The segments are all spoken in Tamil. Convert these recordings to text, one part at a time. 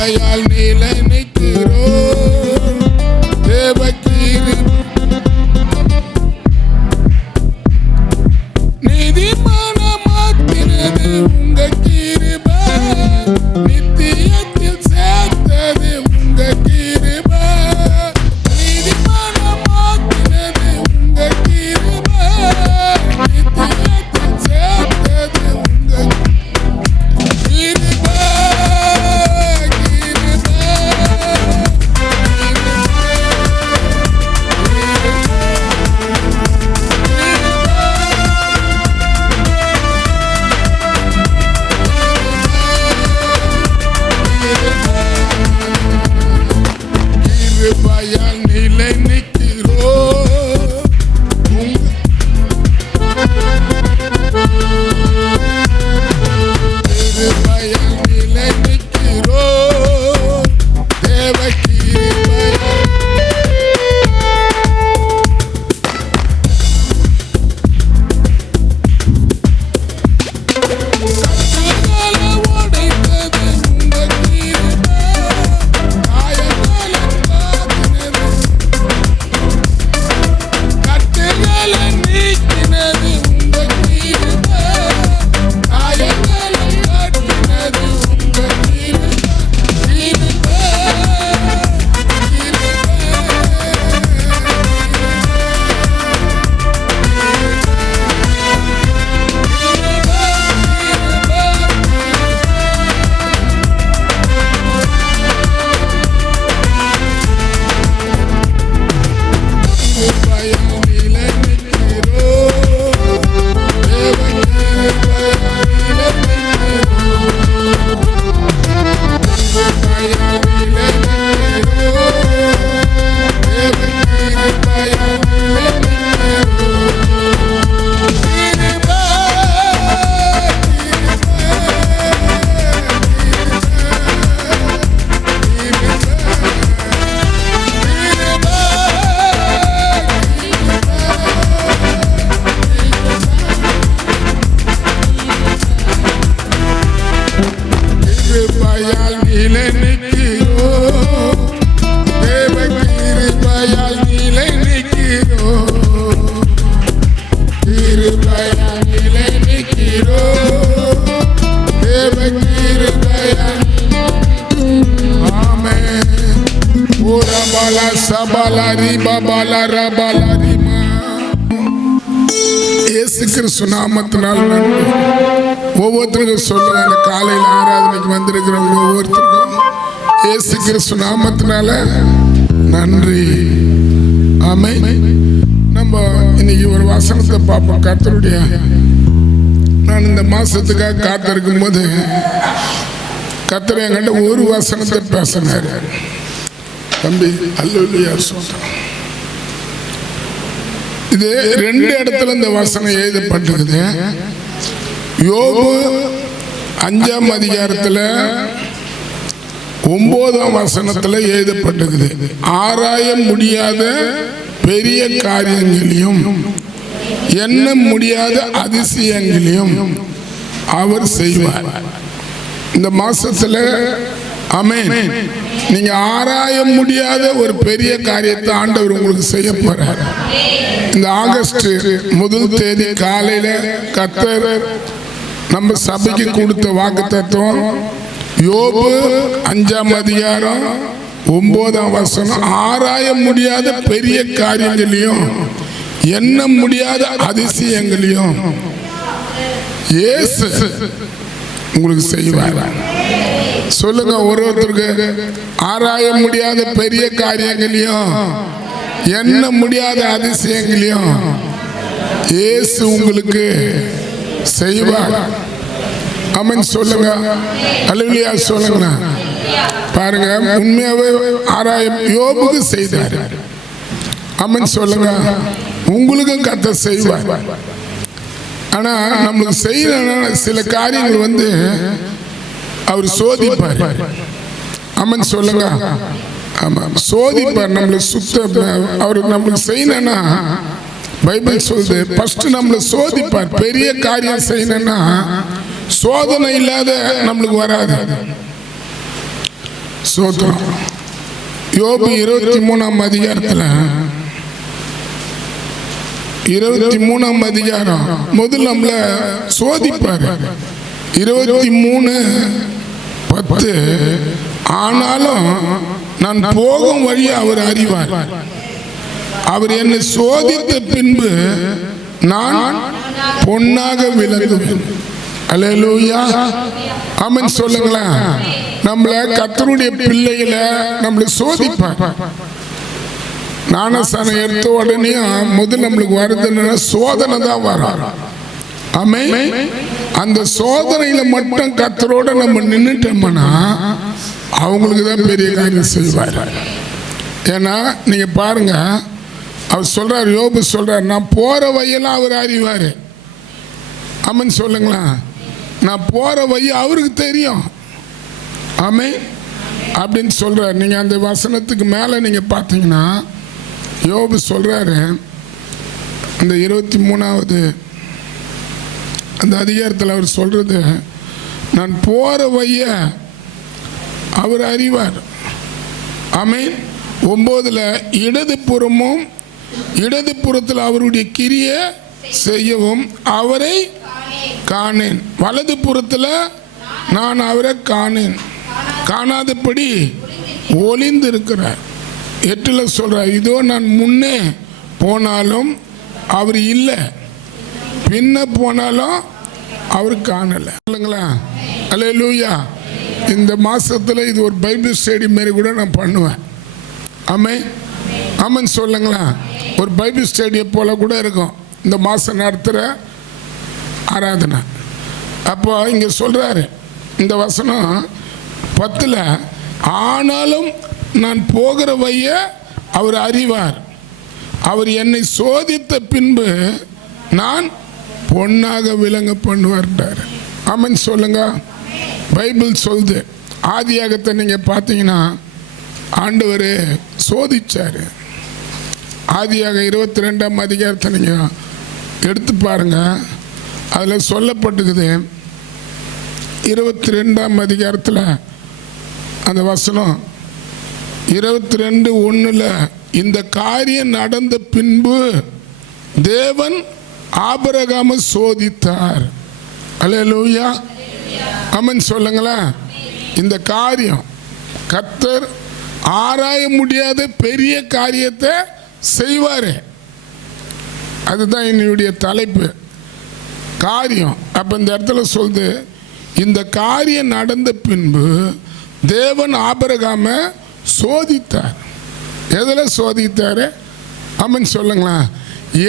கிருபையால் நிலை நிற்கிறோம் தேவ கிருபை நீதிமானமாக்கினது உங்க கிருபை நித்தியத்தில் சேர்த்தது உங்க கிருபை நீதிமானமாக்கினது உங்க கிருபை நித்தியத்தில் சேர்த்தது உங்க கிருபை கிருபையால் நிலை நிற்கிறோம் கிருபையால் நிலை நிற்கிறோம் தேவ கிருபையால் கிருபையால் நிலை நிற்கிறோம் தேவ கிருபையால் நிலை நிற்கிறோம் கிருபையால் நிலை நிற்கிறோம் தேவ கிருபையால் ஆமென் ஓரபல சபலரி பபலர பலரிமா இயேசு கிறிஸ்து நாமத்தினால் நன்றி. ஒவ்வொருத்தருக்கும் சொல்லுங்க, அந்த காலையில் ஆராதனைக்கு வந்திருக்கிறவங்க ஒவ்வொருத்தருக்கும் இயேசு கிறிஸ்து நாமத்தினால நன்றி. ஆமென். நம்ம இன்னைக்கு ஒரு வசனத்தை பார்ப்போம். கர்த்தருடைய நான் இந்த மாசத்துக்காக காத்திருக்கும் போது கர்த்தர் என்கிட்ட ஒரு வசனத்தை பேசினார். தம்பி அல்லேலூயா சொல்றேன். இது 2 இடத்துல இந்த வசனம் எழுதப்பட்டிருக்குது. யோபு 5ஆம் அதிகாரத்தில் 9ஆம் வசனத்தில் எழுதப்பட்டிருக்குது. ஆராய முடியாத பெரிய காரியங்களையும் எண்ண முடியாத அதிசயங்களையும் அவர் செய்வார். இந்த மாசத்துல ஆமென், நீங்க ஆராய முடியாத ஒரு பெரிய காரியத்தை ஆண்டவர் உங்களுக்கு செய்ய போறார். இந்த ஆகஸ்ட் 1 தேதி காலையில கர்த்தர் நம்ம சபைக்கு கொடுத்த வாக்குத்தத்தம் யோபு 5ஆம் அதிகாரம் 9ஆம் வசனம். ஆராய முடியாத பெரிய காரியங்களையும் எண்ண முடியாத அதிசயங்களையும் இயேசு உங்களுக்கு செய்வார். சொல்லுங்க, ஒருத்தருக்கு ஆராய முடியாத பெரிய காரியங்களையும் எண்ண முடியாத அதிசயங்களையும் இயேசு உங்களுக்கு செய்வார். ஆமென் சொல்லுங்க. அல்லேலூயா சொல்லுங்க. பாருங்க, உண்மையாவே ஆராயம் யோபுக்கு செய்தார். ஆமென் சொல்லுங்க. உங்களுக்கும் கர்த்தர் செய்வார். ஆனா நம்மளுக்கு செய்யற சில காரியங்கள் அவர் சோதிப்பார். ஆமென் சொல்லுங்க. ஆமா, சோதிப்பார். நம்மளுக்கு அவர் நம்மளுக்கு செய்யணும்னா பைபிள் சொல்லுது, ஃபர்ஸ்ட் நம்மளை சோதிப்பார். பெரிய காரியம் செய்யணும்னா சோதனை இல்லாத நம்மளுக்கு வராது. சோத்திரம். யோபு 23ஆம் அதிகாரத்தில் 23ஆம் அதிகாரம் முதல்ல நம்மள சோதிப்பார். 23:10 ஆனாலும் நான் போகும் வழி அவர் அறிவார், அவர் என்னை சோதித்த பின்பு நான் பொன்னாக விளங்குவேன். அல்லேலூயா, ஆமென் சொல்லுங்களேன். நம்மள கர்த்தருடைய பிள்ளைகளை நம்மளை சோதிப்பார். ஞானஸ்நானம் எடுத்த உடனே முதல் நம்மளுக்கு வருதுன்னா சோதனை தான் வரும். ஆமென். அந்த சோதனையில மட்டும் கர்த்தரோட நம்ம நின்னுட்டோம்னா அவங்களுக்கு தான் பெரிய காரியம் செய்வார். ஏன்னா நீங்க பாருங்க, அவர் சொல்றார், யோபு சொல்றார், நான் போற வழியெல்லாம் அவர் அறிவாரு. ஆமென் சொல்லுங்களா. நான் போற வழி அவருக்கு தெரியும். ஆமென் அப்படின்னு சொல்றார். நீங்க அந்த வசனத்துக்கு மேல நீங்க பார்த்தீங்கன்னா யோபு சொல்றாரு, அந்த 23வது அந்த அதிகாரத்தில் அவர் சொல்றது, நான் போற வழிய அவர் அறிவார். ஆமென். 9 இடது புறமும் இடது புறத்தில் அவருடைய கிரியை செய்யவும் அவரை காணேன், வலது புறத்தில் நான் அவரை காணேன், காணாதபடி ஒளிந்து இருக்கிறார். 8 சொல்றார், இதோ நான் முன்னே போனாலும் அவர் இல்லை, பின்ன போனாலும் அவர் காணல. இல்லைங்களா? அல்லேலூயா. இந்த மாசத்துல இது ஒரு பைபிள் ஸ்டடி மாரி கூட நான் பண்ணுவேன். ஆமென், ஆமென் சொல்லுங்களா. ஒரு பைபிள் ஸ்டடியை போல கூட இருக்கும் இந்த மாசம் நடத்துகிற ஆராதனை. அப்போ இங்க சொல்றாரு இந்த வசனம் 10, ஆனாலும் நான் போகிற வழிய அவர் அறிவார், அவர் என்னை சோதித்த பின்பு நான் பொன்னாக விளங்க பண்ணுவார். ஆமென் சொல்லுங்க. பைபிள் சொல்லுது, ஆதியாகத்தை நீங்க பார்த்தீங்கன்னா ஆண்டவர் சோதிச்சாரு. ஆதியாக 22ஆம் அதிகாரத்தை நீங்க எடுத்து பாருங்க, அதில் சொல்லப்பட்டுக்குது. 22ஆம் அதிகாரத்தில் அந்த வசனம் 22:1, இந்த காரியம் நடந்த பின்பு தேவன் ஆபிரகாமை சோதித்தார். அல்லேலூயா, ஆமென் சொல்லுங்களேன். இந்த காரியம் கர்த்தர் ஆராய முடியாத பெரிய காரியத்தை செய்வார். அதுதான் என்னுடைய தலைப்பு, காரியம். அப்ப இந்த இடத்துல சொல்லுது, இந்த காரியம் நடந்த பின்பு தேவன் ஆபிரகாமை சோதித்தார். எதில் சோதித்தார்? ஆமென் சொல்லுங்களா.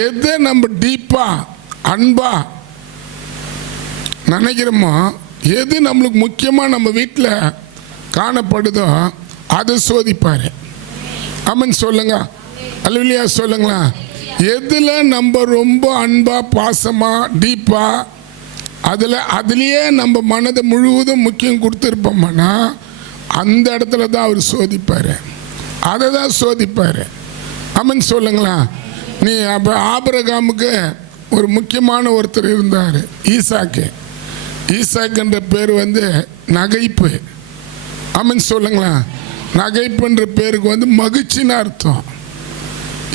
எதை நம்ம டீப்பா அன்பா நினைக்கிறோமோ, எது நம்மளுக்கு முக்கியமாக நம்ம வீட்டில் காணப்படுதோ அதை சோதிப்பார். ஆமென் சொல்லுங்க. அல்லேலூயா சொல்லுங்களா. எதில் நம்ம ரொம்ப அன்பா பாசமா டீப்பா அதுலேயே நம்ம மனதை முழுவதும் முக்கியம் கொடுத்துருப்போம்னா அந்த இடத்துல தான் அவர் சோதிப்பார், அதை தான் சோதிப்பார். ஆமென் சொல்லுங்களா. நீ அப்போ ஆபிரகாமுக்கு ஒரு முக்கியமான ஒருத்தர் இருந்தார், ஈசாக்கு. ஈசாக்குன்ற பேர் நகைப்பு. ஆமென் சொல்லுங்களா. நகைப்புன்ற பேருக்கு மகிழ்ச்சின்னு அர்த்தம்.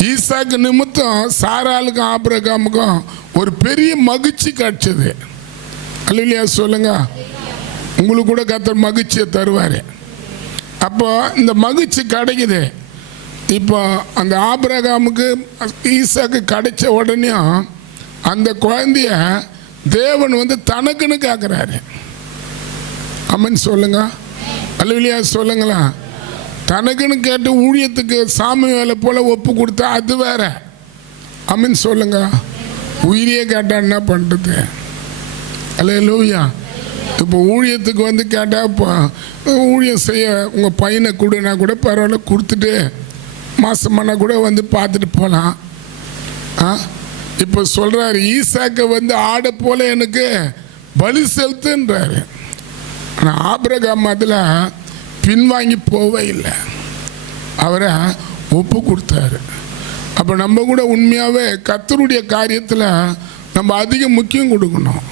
ஈசாக்கு நிமித்தம் சாராளுக்கும் ஆபிரகாமுக்கும் ஒரு பெரிய மகிழ்ச்சி கிடைச்சது. அல்லேலூயா சொல்லுங்க. உங்களுக்கு கூட கர்த்தர் மகிழ்ச்சியை தருவார். அப்போ இந்த மகிழ்ச்சி கிடைக்குது. இப்போ அந்த ஆபிரகாமுக்கு ஈசாக்கு கிடைச்ச உடனே அந்த குழந்தைய தேவன் தனக்குன்னு கேட்குறாரு. ஆமென் சொல்லுங்க. அல்லேலூயா சொல்லுங்களா. தனக்குன்னு கேட்டு ஊழியத்துக்கு சாமி வேலை போல ஒப்பு கொடுத்தா அது வேற. ஆமென் சொல்லுங்க. உயிரியே கேட்டா என்ன பண்ணுறது? அல்லேலூயா. இப்போ ஊழியத்துக்கு கேட்டால் இப்போ ஊழியம் செய்ய உங்கள் பையனை கொடுனா கூட பரவாயில்ல, கொடுத்துட்டு மாசமானா கூட பார்த்துட்டு போகலாம். இப்போ சொல்கிறாரு, ஈசாக்கை ஆடை போல எனக்கு பலி செலுத்துன்றாரு. ஆனால் ஆபிரகாம் அதில் பின்வாங்கி போவே இல்லை, அவரை ஒப்பு கொடுத்தாரு. அப்போ நம்ம கூட உண்மையாகவே கர்த்தருடைய காரியத்தில் நம்ம அதிக முக்கியம் கொடுக்கணும்.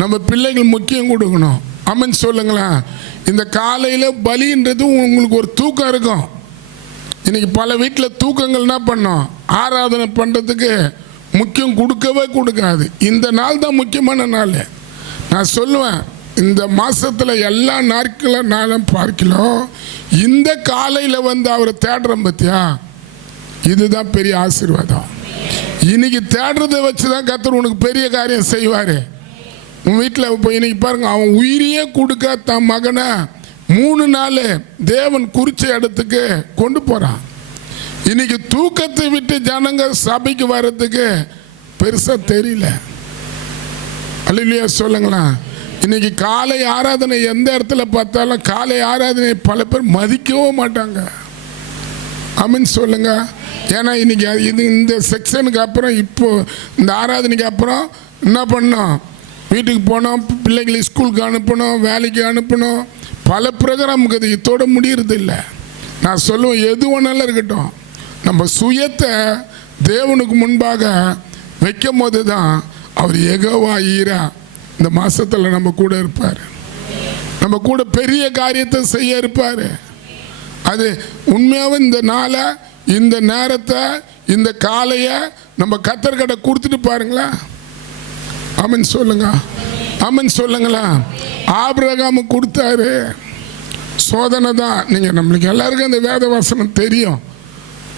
நம்ம பிள்ளைகள் முக்கியம் கொடுக்கணும். ஆமென் சொல்லுங்களேன். இந்த காலையில் பலின்றது உங்களுக்கு ஒரு தூக்கம் இருக்கும். இன்னைக்கு பல வீட்டில் தூக்கங்கள் என்ன பண்ணோம், ஆராதனை பண்ணுறதுக்கு முக்கியம் கொடுக்கவே கொடுக்காது. இந்த நாள் தான் முக்கியமான நாள். நான் சொல்லுவேன், இந்த மாதத்தில் எல்லா நாளும் பார்க்கலாம், இந்த காலையில் வந்து அவரை தேடுறோம் பத்தியா, இதுதான் பெரிய ஆசீர்வாதம். இன்னைக்கு தேடுறதை வச்சு தான் கர்த்தர் உனக்கு பெரிய காரியம் செய்வார். உன் வீட்டில் இப்போ இன்னைக்கு பாருங்க, அவன் உயிரையே கொடுக்க தன் மகனை 3 நாள் தேவன் குறிச்ச இடத்துக்கு கொண்டு போகிறான். இன்னைக்கு தூக்கத்தை விட்டு ஜனங்க சபைக்கு வர்றதுக்கு பெருசாக தெரியல. அல்லேலூயா சொல்லுங்களேன். இன்னைக்கு காலை ஆராதனை எந்த இடத்துல பார்த்தாலும் காலை ஆராதனை பல பேர் மதிக்கவும் மாட்டாங்க. ஆமென் சொல்லுங்க. ஏன்னா இன்னைக்கு இது இந்த செக்ஷனுக்கு அப்புறம் இப்போ இந்த ஆராதனைக்கு அப்புறம் என்ன பண்ணோம், வீட்டுக்கு போனோம், பிள்ளைங்களை ஸ்கூலுக்கு அனுப்பணும், வேலைக்கு அனுப்பணும், பல ப்ரோக்ராமுக்கு அது இதோட முடியறது இல்லை. நான் சொல்லுவேன், எது வேணாலும் இருக்கட்டும், நம்ம சுயத்தை தேவனுக்கு முன்பாக வைக்கும் போது தான் அவர் யெகோவா ஈரா இந்த மாதத்தில் நம்ம கூட இருப்பார். நம்ம கூட பெரிய காரியத்தை செய்ய இருப்பார். அது உண்மையாகவே இந்த நாளை, இந்த நேரத்தை, இந்த காலையை நம்ம கர்த்தர்கிட்ட கொடுத்துட்டு பாருங்களா. ஆமென் சொல்லுங்க. ஆமென் சொல்லுங்களா. ஆபிரகாமுக்கு கொடுத்தாரு. சோதனை தான். நீங்கள் நம்மளுக்கு எல்லாருக்கும் அந்த வேத வசனம் தெரியும்.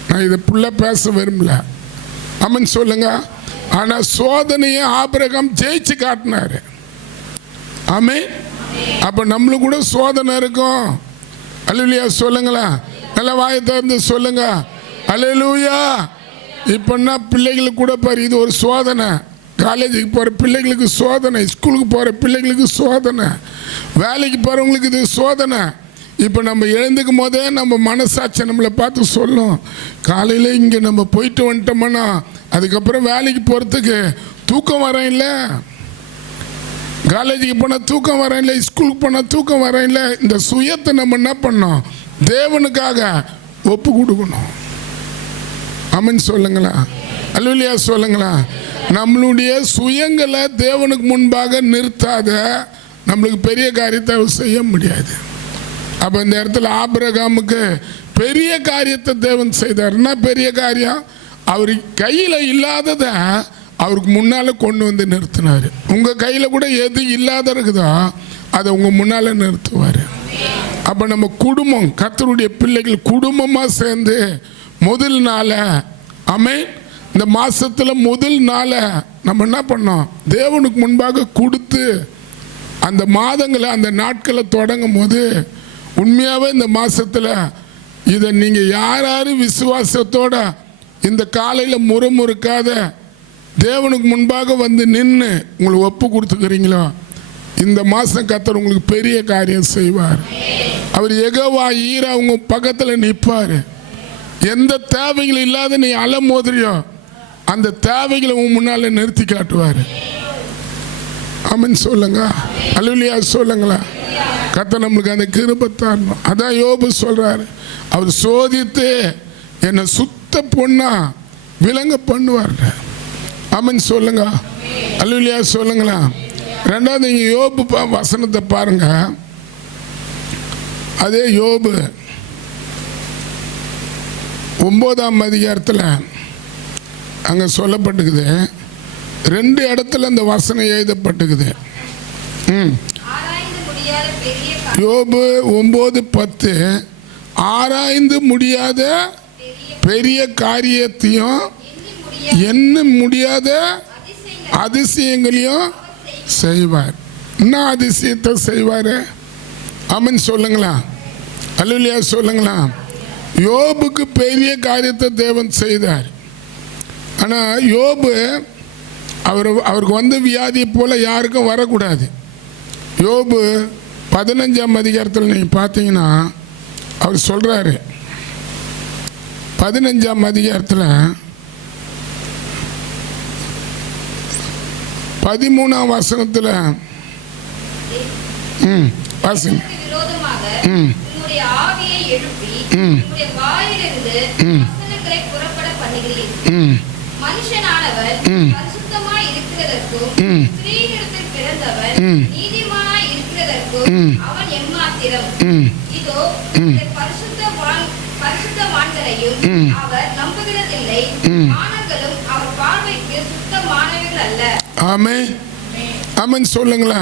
நான் இதை புள்ள பேச விரும்பல. ஆமென் சொல்லுங்க. ஆனால் சோதனையை ஆபிரகாம் ஜெயிச்சு காட்டினாரு. ஆமென். அப்போ நம்மளுக்கு கூட சோதனை இருக்கும். அல்லேலூயா சொல்லுங்களா. நல்ல வாயை திறந்து சொல்லுங்க அல்லேலூயா. இப்போன்னா பிள்ளைகளுக்கு கூட பாரு, இது ஒரு சோதனை. காலேஜுக்கு போகிற பிள்ளைகளுக்கு சோதனை, ஸ்கூலுக்கு போகிற பிள்ளைகளுக்கு சோதனை, வேலைக்கு போகிறவங்களுக்கு இது சோதனை. இப்போ நம்ம எழுந்துக்கும் போதே நம்ம மனசாட்சி நம்மளை பார்த்து சொல்லும், காலையில் இங்கே நம்ம போயிட்டு வந்துட்டோம்னா அதுக்கப்புறம் வேலைக்கு போகிறதுக்கு தூக்கம் வரேன் இல்லை, காலேஜுக்கு போனால் தூக்கம் வரேன் இல்லை, ஸ்கூலுக்கு போனால் தூக்கம் வரேன் இல்லை. இந்த சுயத்தை நம்ம என்ன பண்ணோம், தேவனுக்காக ஒப்பு கொடுக்கணும். ஆமென் சொல்லுங்களா. அல்லேலூயா சொல்லுங்களா. நம்மளுடைய சுயங்களை தேவனுக்கு முன்பாக நிறுத்தாத நம்மளுக்கு பெரிய காரியத்தை செய்ய முடியாது. அப்போ இந்த இடத்துல ஆபிரகாமுக்கு பெரிய காரியத்தை தேவன் செய்தார்னா, பெரிய காரியம் அவர் கையில் இல்லாததை அவருக்கு முன்னால் கொண்டு வந்து நிறுத்தினார். உங்கள் கையில் கூட எது இல்லாத இருக்குதோ அதை உங்கள் முன்னால் நிறுத்துவார். அப்போ நம்ம குடும்பம், கர்த்தருடைய பிள்ளைகள் குடும்பமாக சேர்ந்து முதல் நாளை, ஆமென், இந்த மாதத்தில் முதல் நாளை நம்ம என்ன பண்ணோம், தேவனுக்கு முன்பாக கொடுத்து அந்த மாதங்களை, அந்த நாட்களை தொடங்கும் போது உண்மையாகவே இந்த மாதத்தில் இதை நீங்கள் யார் யார் விசுவாசத்தோட இந்த காலையில் முறுமுறுக்காத தேவனுக்கு முன்பாக வந்து நின்று உங்களை ஒப்பு கொடுத்துக்கிறீங்களோ, இந்த மாதம் கர்த்தர் உங்களுக்கு பெரிய காரியம் செய்வார். அவர் யெகோவா ஈரா உங்க பக்கத்தில் நிற்பார். எந்த தேவைகள் இல்லாத நீ அலமோதுறியோ அந்த தேவைகளை உன் முன்னால் நிறுத்தி காட்டுவார். ஆமென் சொல்லுங்க. அல்லேலூயா சொல்லுங்களா. கர்த்தர் நம்மளுக்கு அந்த கிருபை தரணும். அதான் யோபு சொல்றாரு, அவர் சோதித்து என்னை சுத்த பொண்ணா விளங்க பண்ணுவார். ஆமென் சொல்லுங்க. அல்லேலூயா சொல்லுங்களா. ரெண்டாவது இங்கே யோபு வசனத்தை பாருங்க. அதே யோபு 9ஆம் அதிகாரத்தில் அங்கே சொல்லப்பட்டுக்குது. 2 இடத்துல அந்த வசனம் எழுதப்பட்டுக்குது. யோபு 9:10 ஆராய்ந்து முடியாத பெரிய காரியத்தையும் எண்ண முடியாத அதிசயங்களையும் செய்வார். என்ன அதிசயத்தை செய்வார்? ஆமென் சொல்லுங்களா. அல்லேலூயா சொல்லுங்களா. யோபுக்கு பெரிய காரியத்தை தேவன் செய்தார். ஆனால் யோபு அவருக்கு வந்து வியாதியை போல் யாருக்கும் வரக்கூடாது. யோபு 15ஆம் அதிகாரத்தில் நீங்கள் பார்த்தீங்கன்னா அவர் சொல்கிறாரு, 15ஆம் அதிகாரத்தில் 13ஆம் வசனத்தில் வாசிங்க. மனுஷனானவர் பரிசுத்தமாய் இருக்கிறதற்கும் ஸ்திரீயிடத்தில் பிறந்தவர் நீதிமானாய் இருக்கிறதற்கும் செய்வதற்கும் அவன் எம்மாத்திரம். இதோ இந்த பரிசுத்தவான்களையும் அவர் நம்புகிறதில்லை. வானங்களும் அவர் பார்வைக்கு சுத்தமானவைகள் அல்ல. ஆமென். ஆமென் சொல்லுங்களா.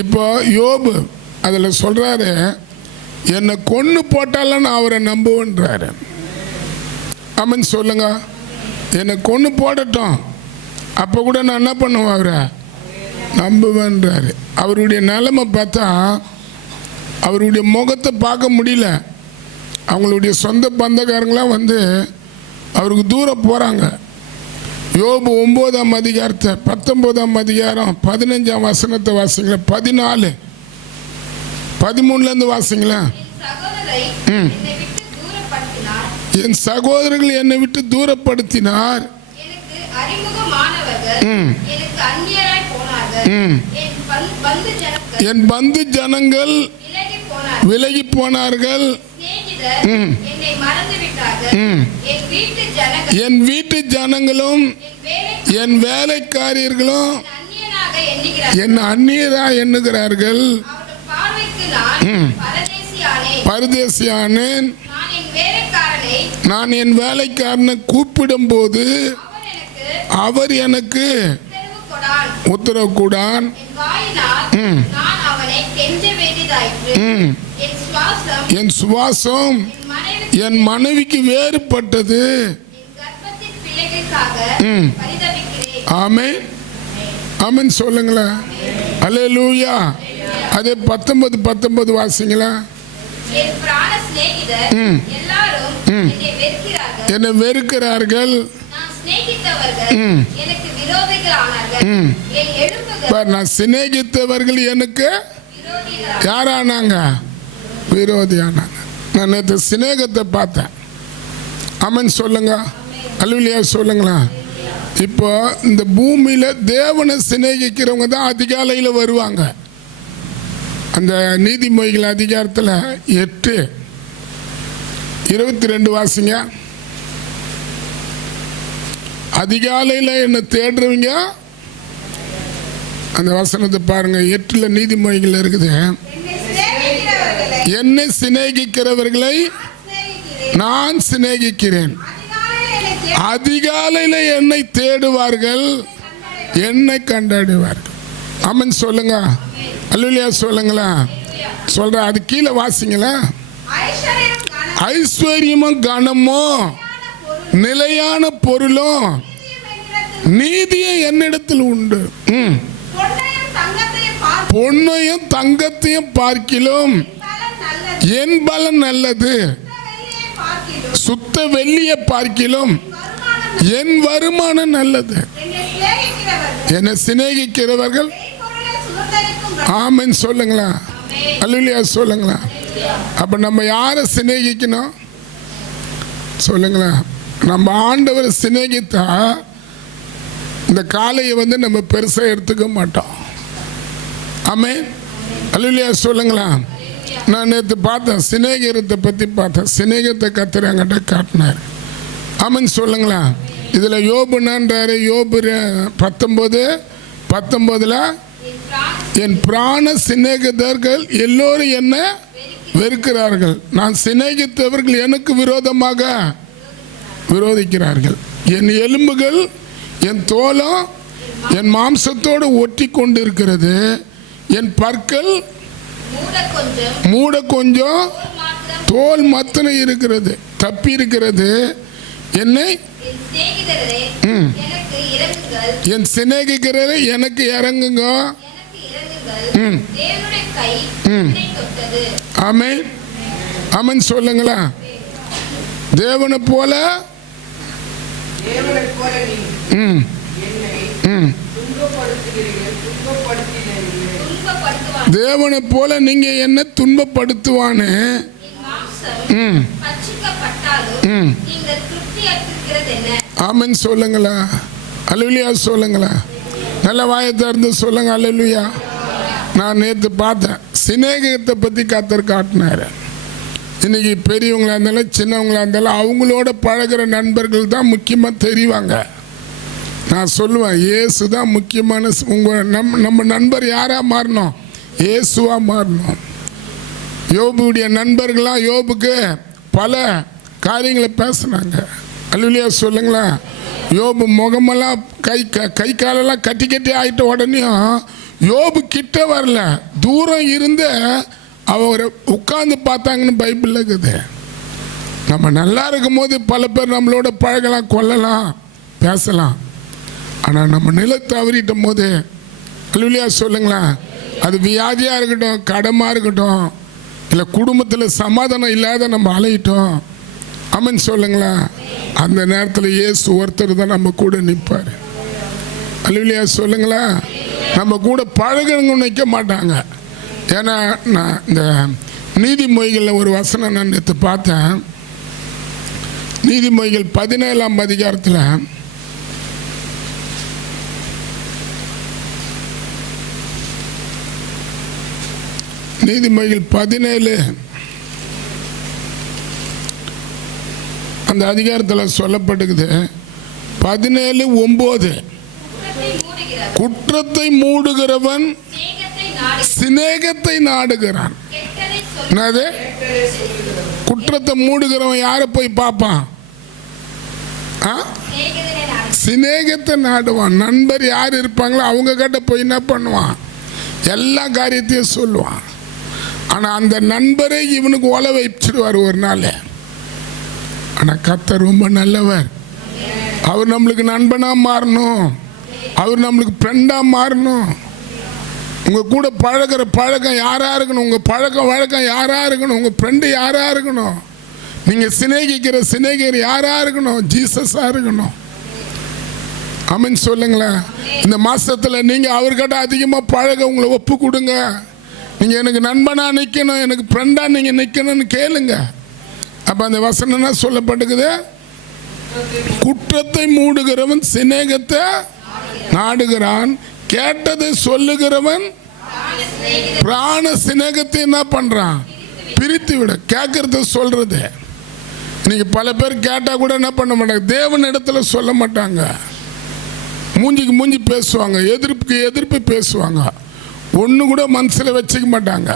இப்போ யோபு அதுல சொல்றாரு, என்னை கொன்னு போட்டாலும் நான் அவரை நம்புவேன்றாரு. ஆமென் சொல்லுங்க. என்னை கொன்னு போடட்டும், அப்போ கூட நான் என்ன பண்ணுவேன், அவரை நம்புவேன்றாரு. அவருடைய நிலைமை பார்த்தா அவருடைய முகத்தை பார்க்க முடியல. அவங்களுடைய சொந்த பந்தக்காரங்களாம் வந்து அவருக்கு தூரம் போகிறாங்க. யோபு 9ஆம் அதிகாரத்தை 19ஆம் அதிகாரம் 15ஆம் வசனத்தை வாசிங்களா, 14 13லேருந்து வாசிங்களா. என் சகோதரர்கள் என்னை விட்டு தூரப்படுத்தினார், என் பந்து ஜனங்கள் விலகி போனார்கள், என் வீட்டு ஜனங்களும் என் வேலைக்காரியர்களும் என் அந்நியரா எண்ணுகிறார்கள். பரதேசியானேன், நான் என் வேலைக்காரனை கூப்பிடும் போது அவர் எனக்கு உத்தரவு கூடான். என் சுவாசம் என் மனைவிக்கு வேறுபட்டது. ஆமென். ஆமென் சொல்லுங்களா. அல்லேலூயா. அதே 19 வாசிங்களா. என்னை வெறுக்கிறார்கள், நான் சிநேகித்தவர்கள் எனக்கு யாரானாங்க, விரோதியானாங்க. நான் நேற்று சிநேகத்தை பார்த்தேன். ஆமென் சொல்லுங்க. அல்லேலூயா சொல்லுங்களா. இப்போ இந்த பூமியில தேவனை சிநேகிக்கிறவங்க தான் அதிகாலையில் வருவாங்க. அந்த நீதிமொழிகள் அதிகாரத்தில் 8:22 வாசிங்க. அதிகாலையில் என்னை தேடுறவங்க அந்த வசனத்தை பாருங்க. 8 நீதிமொழிகள் இருக்குது. என்னை சிநேகிக்கிறவர்களை நான் சிநேகிக்கிறேன். அதிகாலையில் என்னை தேடுவார்கள், என்னை கண்டடைவார்கள். ஆமென் சொல்லுங்க. அல்லேலூயா சொல்லுங்களா. சொல்ற அது கீழே வாசிங்களா. ஐஸ்வர்யமும் கனமும் நிலையான பொருளும் நீதியும் என்னிடத்தில் உண்டு. பொன்னையும் தங்கத்தையும் பார்க்கிலும் என் பலன் நல்லது. சுத்த வெள்ளியை பார்க்கிலும் என் வருமானம் நல்லது. என்னை சிநேகிக்கிறவர்கள் ஆமென் சொல்லுங்களா. அல்லேலூயா சொல்லுங்களா. அப்ப நம்ம யாரை சிநேகிக்கணும் சொல்லுங்களா. நம்ம ஆண்டவரை சிநேகித்தா இந்த காலையை வந்து நம்ம பெருசாக எடுத்துக்க மாட்டோம். ஆமென். அல்லேலூயா சொல்லுங்களா. நான் நேற்று பார்த்தேன், சிநேகிரத்தை பற்றி பார்த்தேன். சிநேகத்தை கர்த்தர் என்கிட்ட காட்டினார். ஆமென் சொல்லுங்களா. இதில் யோபு என்னன்றாரு, யோபு 19:19 என் பிராண சிநேகிதர்கள் எல்லோரும் என்ன வெறுக்கிறார்கள், நான் சிநேகித்தவர்கள் எனக்கு விரோதமாக விரோதிக்கிறார்கள். என் எலும்புகள் என் தோலும் என் மாம்சத்தோடு ஒட்டி கொண்டு இருக்கிறது. என் பற்கள் மூட கொஞ்சம் தோல் மாத்திரம் இருக்கிறது, தப்பி இருக்கிறது. என்னை என் சிநேகிக்கிறதை எனக்கு இறங்குங்க. ஆமென். ஆமென் சொல்லுங்களா. தேவனை போல தேவனை போல நீங்க என்ன துன்பப்படுத்துவானு. ஆமென் சொல்லுங்களா. அல்லேலூயா சொல்லுங்களா. நல்ல வாயை திறந்து சொல்லுங்க. அல்லேலூயா. நான் நேற்று பார்த்தேன், சிநேகத்தை பற்றி கர்த்தர் காட்டினார். இன்னைக்கு பெரியவங்களா இருந்தாலும் சின்னவங்களா இருந்தாலும் அவங்களோட பழகிற நண்பர்கள் தான் முக்கியமாக தெரிவாங்க. நான் சொல்லுவேன், இயேசு தான் முக்கியமான. நம்ம நண்பர் யாராக மாறணும், இயேசுவா மாறணும். யோபுடைய நண்பர்களாம் யோபுக்கு பல காரியங்களை பேசுனாங்க. அல்லேலூயா சொல்லுங்களேன். யோபு முகமெல்லாம் கை காலெல்லாம் கட்டி கட்டி ஆயிட்ட உடனேயும் யோபு கிட்ட வரல, தூரம் இருந்து அவரை உட்கார்ந்து பார்த்தாங்கன்னு பைபிளில் இருக்குது. நம்ம நல்லா இருக்கும் போது பல பேர் நம்மளோட பழகலாம், கொள்ளலாம், பேசலாம். ஆனால் நம்ம நிலை தவறிட்டும் போது அல்லேலூயா சொல்லுங்களேன், அது வியாதியாக இருக்கட்டும், கடமாக இருக்கட்டும், இல்லை குடும்பத்தில் சமாதானம் இல்லாத நம்ம அலையிட்டோம், ஆமென் சொல்லுங்களேன், அந்த நேரத்தில் இயேசு ஒருத்தர் தான் நம்ம கூட நிற்பார். அல்லேலூயா சொல்லுங்களேன். நம்ம கூட பழகணும்னு நிற்க மாட்டாங்க. ஏன்னா நான் இந்த நீதிமொழிகளில் ஒரு வசனம் நான் நேற்று பார்த்தேன். நீதிமொழிகள் 17ஆம் அதிகாரத்தில் நீதிமொழிகள் 17 அந்த அதிகாரத்தில் சொல்லப்பட்டுக்குது. 17:9 குற்றத்தை மூடுகிறவன் சிநேகத்தை நாடுகிறான். என்னது? குற்றத்தை மூடுகிறவன் யாரை போய் பார்ப்பான்? சிநேகத்தை நாடுவான். நண்பர் யார் இருப்பாங்களோ அவங்க கிட்ட போய் என்ன பண்ணுவான்? எல்லா காரியத்தையும் சொல்லுவான். ஆனால் அந்த நண்பரை இவனுக்கு ஒலை வச்சிருவார் ஒரு நாள். ஆனால் கர்த்தர் ரொம்ப நல்லவர். அவர் நம்மளுக்கு நண்பனாக மாறணும், அவர் நம்மளுக்கு ஃப்ரெண்டாக மாறணும். உங்கள் கூட பழகிற பழக்கம் யாராக இருக்கணும், உங்கள் பழக்க வழக்கம் யாராக இருக்கணும், உங்கள் ஃப்ரெண்டு யாராக இருக்கணும், நீங்கள் சிநேகிக்கிற சிநேகிகர் யாராக இருக்கணும்? ஜீசஸாக இருக்கணும். ஆமென் சொல்லுங்களேன். இந்த மாதத்தில் நீங்கள் அவர்கிட்ட அதிகமாக பழக உங்களை ஒப்பு கொடுங்க. நீங்கள் எனக்கு நண்பனாக நிற்கணும், எனக்கு ஃப்ரெண்டாக நீங்கள் நிற்கணும்னு கேளுங்க. அப்போ அந்த வசனம் என்ன சொல்லப்பட்டுக்குது? குற்றத்தை மூடுகிறவன் சிநேகத்தை நாடுகிறான், கேட்டதை சொல்லுகிறவன் பிராண சிநேகத்தை என்ன பண்ணுறான்? பிரித்து விட. கேட்கறத சொல்றது. இன்னைக்கு பல பேர் கேட்டால் கூட என்ன பண்ண மாட்டாங்க? தேவன் இடத்துல சொல்ல மாட்டாங்க. மூஞ்சிக்கு மூஞ்சி பேசுவாங்க, எதிர்ப்புக்கு எதிர்ப்பு பேசுவாங்க, ஒன்று கூட மனசில் வச்சுக்க மாட்டாங்க.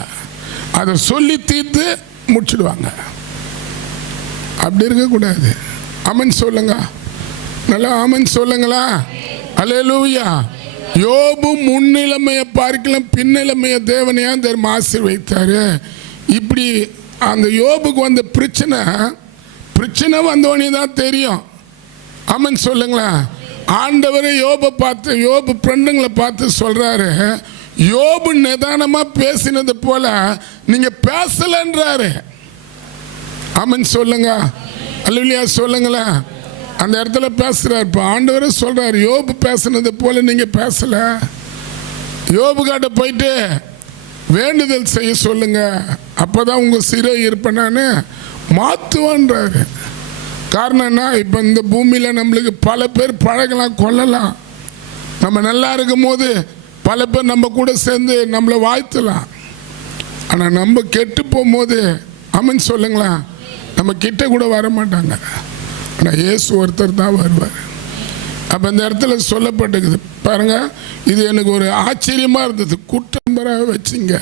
அதை சொல்லி தீர்த்து முடிச்சிடுவாங்க. அப்படி இருக்கக்கூடாது. ஆமென் சொல்லுங்க. நல்லா ஆமென் சொல்லுங்களா? அல்லேலூயா. யோபு முன்னிலைமையை பார்க்கலாம் பின்னிலைமையை தேவனையா தெரியுமா ஆசீர்வதித்தாரு. இப்படி அந்த யோபுக்கு வந்த பிரச்சனை வந்தோடனே தான் தெரியும். ஆமென் சொல்லுங்களா? ஆண்டவரை யோபை பார்த்து, யோபு ஃப்ரெண்டுங்களை பார்த்து சொல்றாரு, யோபு நிதானமாக பேசினது போல நீங்க பேசலன்றாரு. ஆமென் சொல்லுங்க. அல்லேலூயா சொல்லுங்களேன். அந்த இடத்துல பேசுறாரு. இப்போ ஆண்டவரே சொல்றாரு, யோபு பேசுனது போல நீங்க பேசல. யோபு கிட்ட போயிட்டு வேண்டுதல் செய்ய சொல்லுங்க, அப்போதான் உங்க சிறை இருப்பேன்னு மாற்றுவான்றாரு. காரணம் என்ன? இப்போ இந்த பூமியில் நம்மளுக்கு பல பேர் பழகலாம், கொள்ளலாம். நம்ம நல்லா இருக்கும் போது பல பேர் நம்ம கூட சேர்ந்து நம்மளை வாழ்த்தலாம். ஆனால் நம்ம கெட்டு போகும்போது ஆமென் சொல்லுங்களா, நம்ம கிட்ட கூட வர மாட்டாங்க. ஆனால் இயேசு ஒருத்தர் தான் வருவார். அப்போ இந்த இடத்துல சொல்லப்பட்டுக்குது பாருங்க. இது எனக்கு ஒரு ஆச்சரியமாக இருந்தது. குற்றம்பராக வச்சுங்க,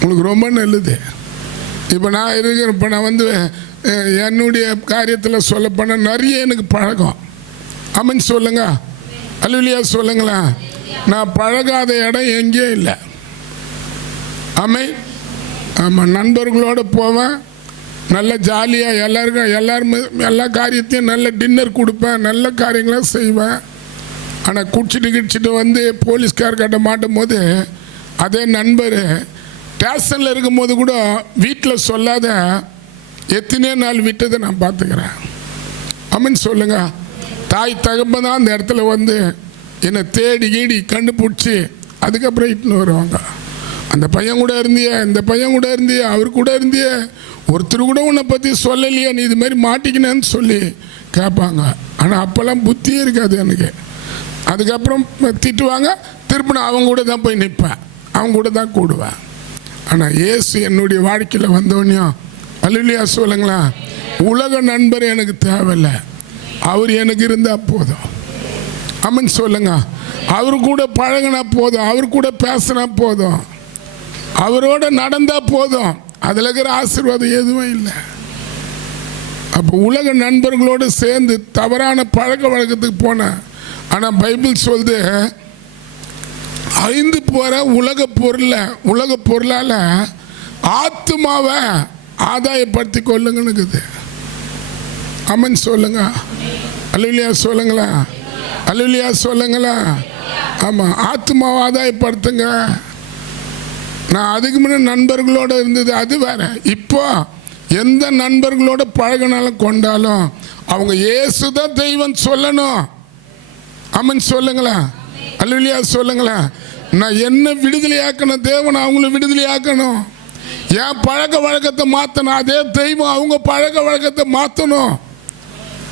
உங்களுக்கு ரொம்ப நல்லது. இப்போ நான் இருக்கிறேன், இப்போ நான் வந்து என்னுடைய காரியத்தில் சொல்லப்போன நிறைய எனக்கு பழக்கம். ஆமென் சொல்லுங்க. அல்லேலூயா சொல்லுங்களா. நான் பழகாத இடம் எங்கேயும் இல்லை. ஆமென். ஆமாம், நண்பர்களோடு போவேன், நல்ல ஜாலியாக எல்லாருமே எல்லா காரியத்தையும் நல்ல டின்னர் கொடுப்பேன், நல்ல காரியங்களாக செய்வேன். ஆனால் குடிச்சிட்டு வந்து போலீஸ்கார்கிட்ட மாட்டும் போது அதே நண்பர் ஸ்டேஷனில் இருக்கும்போது கூட வீட்டில் சொல்லாத எத்தனையோ நாள் விட்டதை நான் பார்த்துக்கிறேன். ஆமென் சொல்லுங்க. தாய் தகப்பன் தான் அந்த இடத்துல வந்து என்னை தேடி கீடி கண்டுபிடிச்சி அதுக்கப்புறம் இட்டுன்னு வருவாங்க. அந்த பையன் கூட இருந்தியே, இந்த பையன் கூட இருந்தியே, அவர் கூட இருந்தியே, ஒருத்தர் கூட உன்னை பற்றி சொல்லலையே, நீ இது மாதிரி மாட்டிக்கினேன்னு சொல்லி கேட்பாங்க. ஆனால் அப்போல்லாம் புத்தியே இருக்காது எனக்கு. அதுக்கப்புறம் திட்டுவாங்க, திருப்பி நான் அவங்க கூட தான் போய் நிற்பேன், அவங்க கூட தான் கூடுவேன். ஆனால் இயேசு என்னுடைய வாழ்க்கையில் வந்தோடனையும் அல்லேலூயா சொல்லுங்களா, உலக நண்பர் எனக்கு தேவையில்லை, அவர் எனக்கு இருந்தால் போதும். ஆமென் சொல்லுங்க. அவர் கூட பழகினா போதும், அவர் கூட பேசினா போதும். அவரோட நடந்தா போதும், அதில் இருக்கிற ஆசீர்வாதம் எதுவும் இல்லை. அப்போ உலக நண்பர்களோடு சேர்ந்து தவறான பழக்க வழக்கத்துக்கு போனேன். ஆனால் பைபிள் சொல்லுது, அழிந்து போகிற உலக பொருளால் ஆத்துமாவை ஆதாயப்படுத்தி கொள்ளுங்கன்னு. அமன் சொல்லுங்க, அல்லேலூயா சொல்லுங்களா, அல்லேலூயா சொல்லுங்களா. ஆமாம், ஆத்துமாவை ஆதாயப்படுத்துங்க. நான் அதுக்கு முன்னே நண்பர்களோடு இருந்தது அது வேற. இப்போ எந்த நண்பர்களோட பழகினாலும் கொண்டாலும் அவங்க இயேசு தான் தெய்வம் சொல்லணும். அமன் சொல்லுங்களா, அல்லேலூயா சொல்லுங்களா. நான் என்ன விடுதலையாக்கணும், தேவன் அவங்கள விடுதலையாக்கணும். என் பழக்க வழக்கத்தை மாற்றணும், அதே தெய்வம் அவங்க பழக்க வழக்கத்தை மாற்றணும்.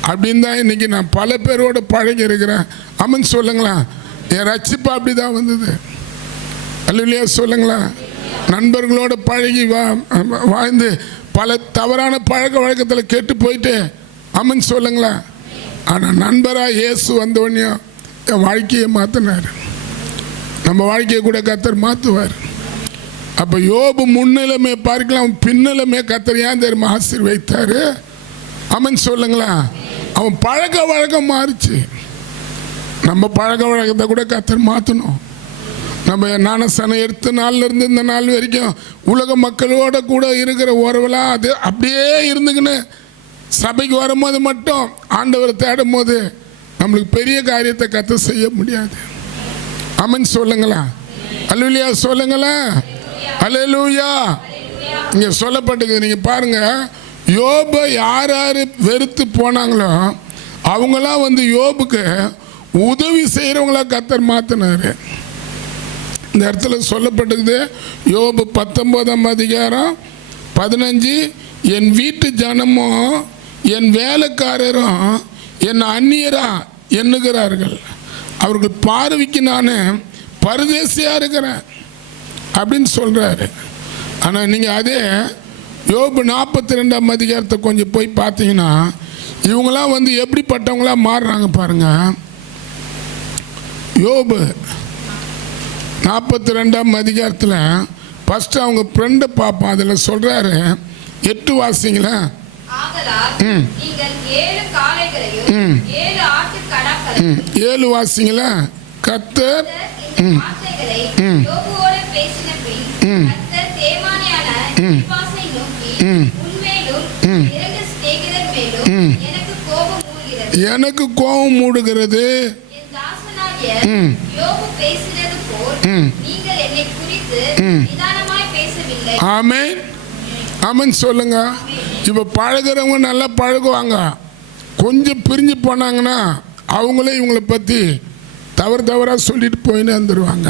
அப்படின்னு தான் இன்னைக்கு நான் பல பேரோட பழகி இருக்கிறேன். அமன் சொல்லுங்களா. என் ரட்சிப்பு அப்படி தான் வந்தது. அல்லேலூயா சொல்லுங்களா. நண்பர்களோட பழகி வாழ்ந்து பல தவறான பழக்க வழக்கத்தில் கெட்டு போயிட்டு. அமன் சொல்லுங்களா. ஆனால் நண்பராக இயேசு வந்தோடனையும் என் வாழ்க்கையை மாற்றினார். நம்ம வாழ்க்கையை கூட கர்த்தர் மாற்றுவார். அப்போ யோபு முன்னிலைமை பார்க்கலாம், பின்னிலைமை கர்த்தர் ஏன் தெரியுமா ஆசீர்வதித்தார்? அமன் சொல்லுங்களா. அவன் பழக்க வழக்கம் மாறிச்சு. நம்ம பழக்க வழக்கத்தை கூட கர்த்தர் மாற்றணும். நம்ம ஞானஸ்நானம் எடுத்த நாள்ல இருந்து இந்த நாள் வரைக்கும் உலக மக்களோட கூட இருக்கிற உறவெல்லாம் அது அப்படியே இருந்துக்குன்னு சபைக்கு வரும்போது மட்டும் ஆண்டவரை தேடும் போது நம்மளுக்கு பெரிய காரியத்தை கர்த்தர் செய்ய முடியாது. அமன் சொல்லுங்களா, அல்லேலூயா சொல்லுங்களா, அல்லேலூயா. இங்கே சொல்லப்பட்டிருக்கு, நீங்கள் பாருங்க, யோபை யார் யார் வெறுத்து போனாங்களோ அவங்களாம் வந்து யோபுக்கு உதவி செய்கிறவங்களா கர்த்தர் மாற்றினார். இந்த இடத்துல சொல்லப்பட்டிருக்குது, யோபு 19:15, என் வீட்டு ஜனமும் என் வேலைக்காரரும் என் அந்நியரா எண்ணுகிறார்கள், அவர்கள் பார்வைக்கு நான் பரதேசியாக இருக்கிறேன் அப்படின்னு சொல்கிறாரு. ஆனால் நீங்கள் அதே யோபு 42 கொஞ்சம் போய் பார்த்தீங்கன்னா இவங்களாம் வந்து எப்படிப்பட்டவங்களா மாறுறாங்க பாருங்க. யோபு 42 ஃபஸ்ட்டு அவங்க ஃப்ரெண்டை பார்ப்போம். அதில் சொல்கிறாரு, 8 வாசிங்களா. நீங்கள் 7 காளைகளையும் 7 ஆட்டுக்கடாக்களையும் 7 வாசிங்களா. கர்த்தர் வார்த்தைகளை யோபுவோடு பேசின பின் கர்த்தர் தேமானியான எலிப்பாசை நோக்கி, உன்மேலும் 2 சிநேகிதர் மேலும் எனக்கு கோபம் மூடுகிறது. என் தாசனாகிய யோபு பேசினது போல் நீங்கள் என்னை குறித்து நிதானமாய் பேசவில்லை. ஆமென், ஆமென் சொல்லுங்க. இப்போ பழகிறவங்க நல்லா பழகுவாங்க. கொஞ்சம் பிரிஞ்சு போனாங்கன்னா அவங்களே இவங்களை பற்றி தவறாக சொல்லிட்டு போயின்னு வந்துடுவாங்க.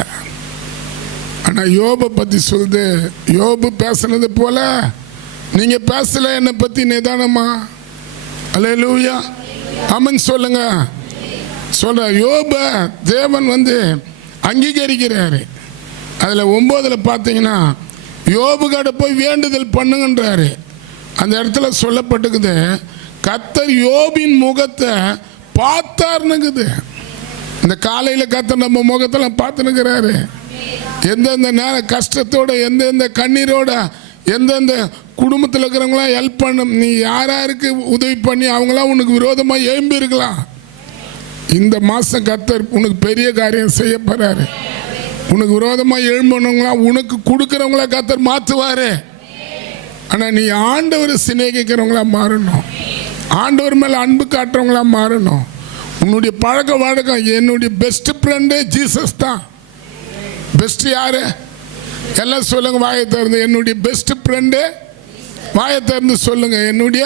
ஆனால் யோபை பற்றி சொல்லுது, யோபு பேசுனது போல நீங்கள் பேசலை என்னை பற்றி நிதானமா. அல்லேலூயா, ஆமென் சொல்லுங்க. சொல்ற யோபை தேவன் வந்து அங்கீகரிக்கிறாரு. அதில் 9 பார்த்தீங்கன்னா யோபு கிட்ட போய் வேண்டுதல் பண்ணுங்கன்றாரு. அந்த இடத்துல சொல்லப்பட்டுக்குது, கர்த்தர் யோபின் முகத்தை பார்த்தாருன்னுக்குது. இந்த காலையில் கர்த்தர் நம்ம முகத்தெல்லாம் பார்த்துனுக்கிறாரு. எந்தெந்த நேரம் கஷ்டத்தோட, எந்தெந்த கண்ணீரோட, எந்தெந்த குடும்பத்தில் இருக்கிறவங்களாம் ஹெல்ப் பண்ணும். நீ யாருக்கு உதவி பண்ணி அவங்களாம் உனக்கு விரோதமாக எழும்பி இருக்கலாம். இந்த மாதம் கர்த்தர் உனக்கு பெரிய காரியம் செய்ய போறாரு. உனக்கு விரோதமாக எழும்பணுங்களாம் உனக்கு கொடுக்குறவங்களா கர்த்தர் மாற்றுவார். ஆனால் நீ ஆண்டவரை சிநேகிக்கிறவங்களா மாறணும். ஆண்டவர் மேலே அன்பு காட்டுறவங்களா மாறணும். உன்னுடைய பழக்க வழக்கம், என்னுடைய பெஸ்ட் ஃப்ரெண்டு ஜீசஸ் தான். பெஸ்ட் யாரு? எல்லாம் சொல்லுங்க வாயை திறந்து. என்னுடைய பெஸ்ட் ஃப்ரெண்டு, வாயை திறந்து சொல்லுங்க. என்னுடைய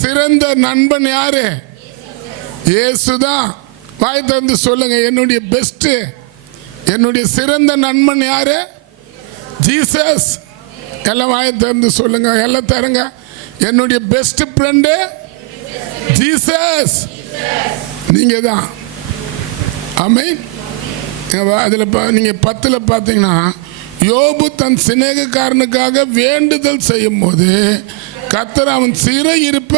சிறந்த நண்பன் யாரு? இயேசு தான். வாயை திறந்து சொல்லுங்க. என்னுடைய பெஸ்ட், என்னுடைய சிறந்த நண்பன் யாரு? ஜீசஸ். எல்லாம் வாயை திறந்து சொல்லுங்க. எல்லாம் தருங்க. என்னுடைய பெஸ்ட் ஃப்ரெண்டு ஜீசஸ், நீங்க தான். ஆமென். அதில் நீங்கள் 10 பார்த்தீங்கன்னா, யோபு தன் சிநேகக்காரனுக்காக வேண்டுதல் செய்யும் போது கர்த்தர் அவன் சிறை இருப்ப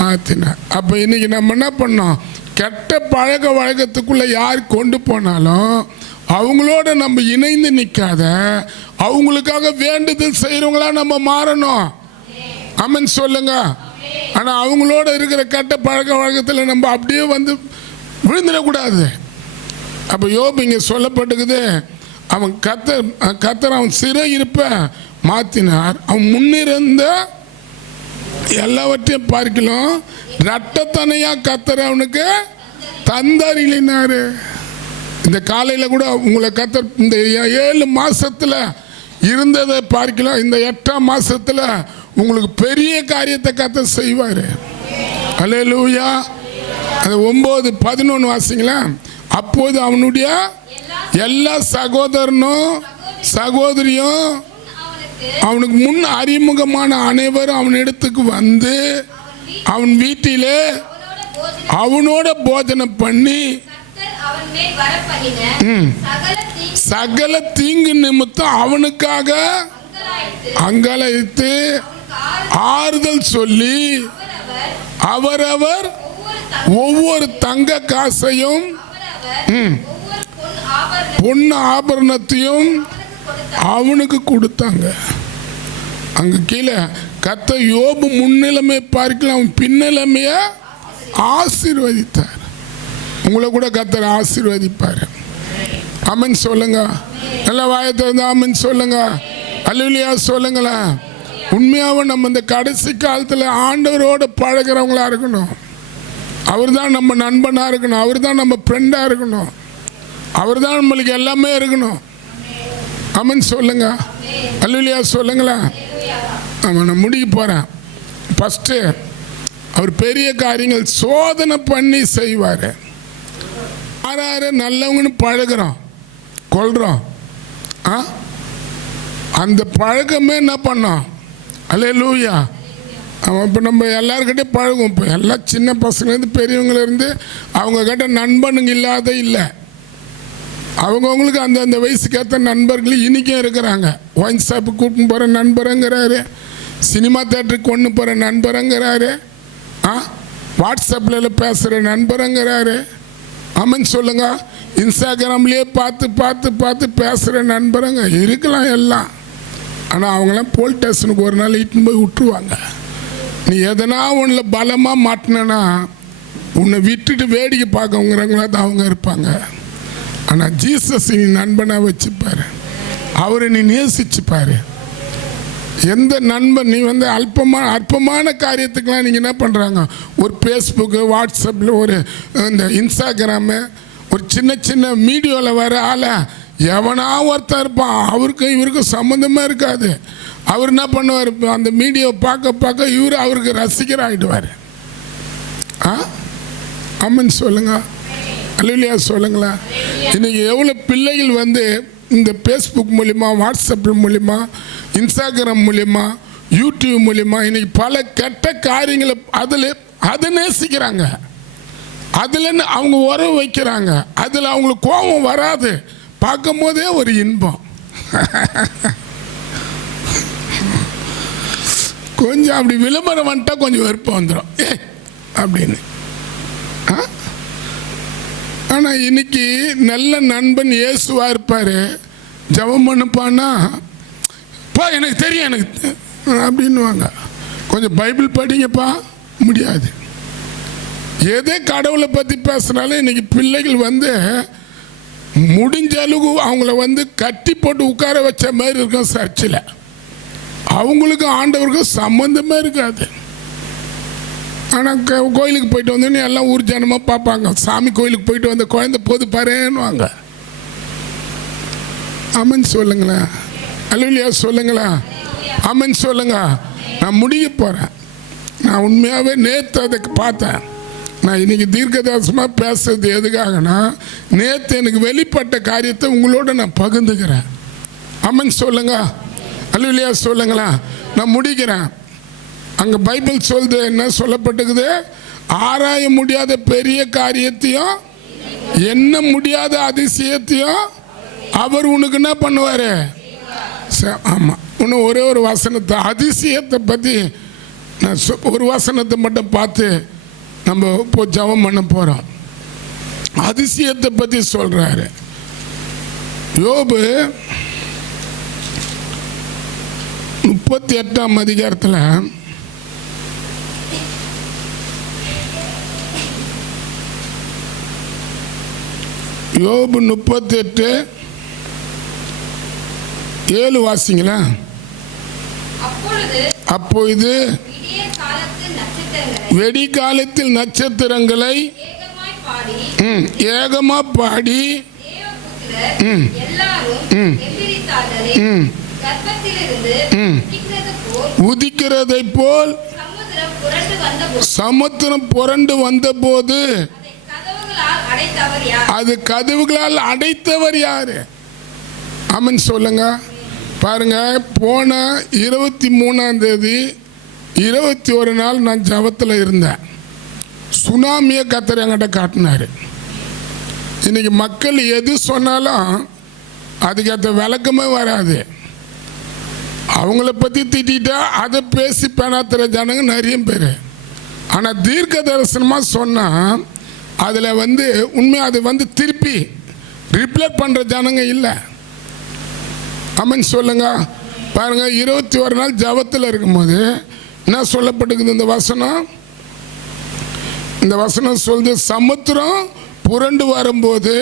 மாற்றினார். அப்போ இன்னைக்கு நம்ம என்ன பண்ணோம்? கெட்ட பழக்க வழக்கத்துக்குள்ளே யார் கொண்டு போனாலும் அவங்களோட நம்ம இணைந்து நிற்காத, அவங்களுக்காக வேண்டுதல் செய்கிறவங்களா நம்ம மாறணும். ஆமென் சொல்லுங்க. ஆனால் அவங்களோட இருக்கிற கெட்ட பழக்க வழக்கத்தில் நம்ம அப்படியே வந்து விழுந்துடக்கூடாது. அப்போ யோபு இங்கே சொல்லப்பட்டுக்குது, அவன் கத்தர் அவன் சிறை இருப்ப மாற்றினார், அவன் முன்னிருந்த எல்லாவற்றையும் பார்க்கலாம் இரட்டத்தனையா கத்தர் அவனுக்கு தந்தறினாரு. இந்த காலையில் கூட உங்களை கத்தர் இந்த 7 மாசத்துல இருந்ததை பார்க்கலாம், இந்த 8ஆம் மாசத்துல உங்களுக்கு பெரிய காரியத்தை கத்தர் செய்வார். அல்லேலூயா. அது 9:11 வாசிங்களா. அப்போது அவனுடைய எல்லா சகோதரனும் சகோதரியும் அவனுக்கு முன் அறிமுகமான அனைவரும் அவனிடத்துக்கு வந்து அவன் வீட்டிலே அவனோட போஜனம் பண்ணி சகல தீங்கு நிமித்தம் அவனுக்காக அங்கலாய்த்து ஆறுதல் சொல்லி அவரவர் ஒவ்வொரு தங்க காசையும் பொண்ணு ஆபரணத்தையும் அவனுக்கு கொடுத்தாங்க. அங்க கீழே கத்த யோபு முன்னிலைமை பார்க்கலாம், அவன் பின்னிலைமைய ஆசீர்வதித்தார். உங்களை கூட கத்தர் ஆசீர்வதிப்பார். ஆமென் சொல்லுங்க. நல்லா வாயத்தை வந்து ஆமென் சொல்லுங்க. அல்லேலூயா சொல்லுங்களா. உண்மையாகவும் நம்ம இந்த கடைசி காலத்தில் ஆண்டவரோட பழகிறவங்களா இருக்கணும். அவர் தான் நம்ம நண்பனாக இருக்கணும், அவர் தான் நம்ம ஃப்ரெண்டாக இருக்கணும், அவர் தான் நம்மளுக்கு எல்லாமே இருக்கணும். ஆமென் சொல்லுங்க. அல்லேலூயா சொல்லுங்களா. ஆமாம், நான் முடிக்க போகிறேன். ஃபஸ்ட்டு அவர் பெரிய காரியங்கள் சோதனை பண்ணி செய்வார். யாராரு நல்லவங்கன்னு பழகிறோம் கொள்கிறோம், அந்த பழக்கமே என்ன பண்ணோம். அல்லேலூயா. அவன் இப்போ நம்ம எல்லாருக்கிட்டையும் பழகும். இப்போ எல்லாம் சின்ன பசங்கலேருந்து பெரியவங்கலேருந்து அவங்கக்கிட்ட நண்பனுங்க இல்லாத இல்லை. அவங்கவுங்களுக்கு அந்தந்த வயசுக்கு ஏற்ற நண்பர்கள் இன்றைக்கும் இருக்கிறாங்க. ஒயின் ஷாப்புக்கு கூட்டின்னு போகிற நண்பருங்கிறாரு, சினிமா தேட்டருக்கு கொண்டு போகிற நண்பருங்கிறாரு, வாட்ஸ்அப்பில் பேசுகிற நண்பருங்கிறாரு. ஆமென் சொல்லுங்க. இன்ஸ்டாகிராம்லேயே பார்த்து பார்த்து பார்த்து பேசுகிற நண்பருங்க இருக்கலாம் எல்லாம். ஆனால் அவங்களாம் போலீஸ் ஸ்டேஷனுக்கு ஒரு நாள் இட்டுன்னு போய் விட்டுருவாங்க. நீ எதனா ஒன்றில் பலமாக மாட்டினா உன்னை விட்டுட்டு வேடிக்கை பார்க்கவங்கிறவங்களா தான் அவங்க இருப்பாங்க. ஆனால் ஜீசஸ் நீ நண்பனாக வச்சுப்பாரு, அவரை நீ நேசிச்சுப்பாரு. எந்த நண்பன் நீ வந்து அற்பமான காரியத்துக்கெலாம் நீங்கள் என்ன பண்ணுறாங்க, ஒரு ஃபேஸ்புக்கு வாட்ஸ்அப்பில் ஒரு இந்த இன்ஸ்டாகிராமு ஒரு சின்ன சின்ன மீடியோவில் வர ஆளை எவனா ஒருத்தன் இருப்பான், அவருக்கும் இவருக்கும் சம்மந்தமாக இருக்காது. அவர் என்ன பண்ணுவார், அந்த மீடியோவை பார்க்க பார்க்க இவர் அவருக்கு ரசிகர் ஆகிடுவார். ஆமென் சொல்லுங்க. அல்லேலூயா சொல்லுங்களா. இன்றைக்கி எவ்வளோ பிள்ளைகள் வந்து இந்த ஃபேஸ்புக் மூலிமா, வாட்ஸ்அப் மூலிமா, இன்ஸ்டாகிராம் மூலிமா, யூடியூப் மூலிமா இன்றைக்கி பல கெட்ட காரியங்களை அதை நேசிக்கிறாங்க, அதில் அவங்க உறவு வைக்கிறாங்க, அதில் அவங்களுக்கு கோபம் வராது, பார்க்கும் போதே ஒரு இன்பம். கொஞ்சம் அப்படி விளம்பரம் வந்துட்டா கொஞ்சம் வெறுப்பம் வந்துடும் அப்படின்னு. ஆனால் இன்னைக்கு நல்ல நண்பன் இயேசுவா இருப்பார். ஜெபம் பண்ணுப்பான்னா பா எனக்கு தெரியும் எனக்கு அப்படின்வாங்க. கொஞ்சம் பைபிள் படிங்கப்பா முடியாது. எதே கடவுளை பற்றி பேசுனாலும் இன்னைக்கு பிள்ளைகள் வந்து முடிஞ்ச அளவு அவங்கள வந்து கட்டி போட்டு உட்கார வச்ச மாதிரி இருக்கும் சர்ச்சில். அவங்களுக்கும் ஆண்டவருக்கும் சம்மந்தமே இருக்காது. ஆனால் கோயிலுக்கு போயிட்டு வந்தோன்னே எல்லாம் ஊர் ஜனமாக பார்ப்பாங்க. சாமி கோயிலுக்கு போயிட்டு வந்த குழந்தை போது பாருன்னுவாங்க. ஆமென் சொல்லுங்களேன். அல்லேலூயா சொல்லுங்களேன். ஆமென் சொல்லுங்க. நான் முடிக்க போகிறேன். நான் உண்மையாகவே நேற்று அதை பார்த்தேன். நான் இன்றைக்கி தீர்க்கதரிசனமாக பேசுறது எதுக்காகனா, நேற்று எனக்கு வெளிப்பட்ட காரியத்தை உங்களோட நான் பகிர்ந்துக்கிறேன். ஆமென் சொல்லுங்க. அல்லேலூயா சொல்லுங்களா. நான் முடிக்கிறேன். அங்கே பைபிள் சொல்லுது, என்ன சொல்லப்பட்டுக்குது, ஆராய முடியாத பெரிய காரியத்தையும் என்ன முடியாத அதிசயத்தையும் அவர் உனக்கு என்ன பண்ணுவார். ஆமாம், இன்னும் ஒரே ஒரு வசனத்தை அதிசயத்தை பற்றி நான் ஒரு வசனத்தை மட்டும் பார்த்து நம்ம இப்போ ஜெபம் பண்ண போகிறோம். அதிசயத்தை பற்றி சொல்கிறாரு. யோபு 38ஆம் அதிகாரத்தில் யோபு 38:7 வாசிங்களா. அப்பொழுது வெடிகாலத்தில் நட்சத்திரங்களை ஏகமா பாடி உதிக்கிறதை போல் சமுத்திரம் புரண்டு வந்தபோது அது கதவுகளால் அடைத்தவர் யாரு? ஆமென் சொல்லுங்க. பாருங்க, போன 23ஆம் தேதி 21 நாள் நான் ஜபத்தில் இருந்தேன். சுனாமியை கர்த்தர் என்கிட்ட காட்டினாரு. இன்னைக்கு மக்கள் எது சொன்னாலும் அதுக்கு அந்த விளக்கமே வராது. அவங்கள பற்றி திட்டா அதை பேசி பேணாத்துற ஜனங்க நிறைய பேர். ஆனால் தீர்க்க தரிசனமாக சொன்னால் அதில் உண்மையாக அது திருப்பி ரிப்ளை பண்ணுற ஜனங்க இல்லை. ஆமென் சொல்லுங்க. பாருங்க, 21 நாள் ஜபத்தில் இருக்கும்போது என்ன சொல்லப்பட்டிருக்குது இந்த வசனம் சொல்லுது, சமுத்திரம் புரண்டு வரும்போது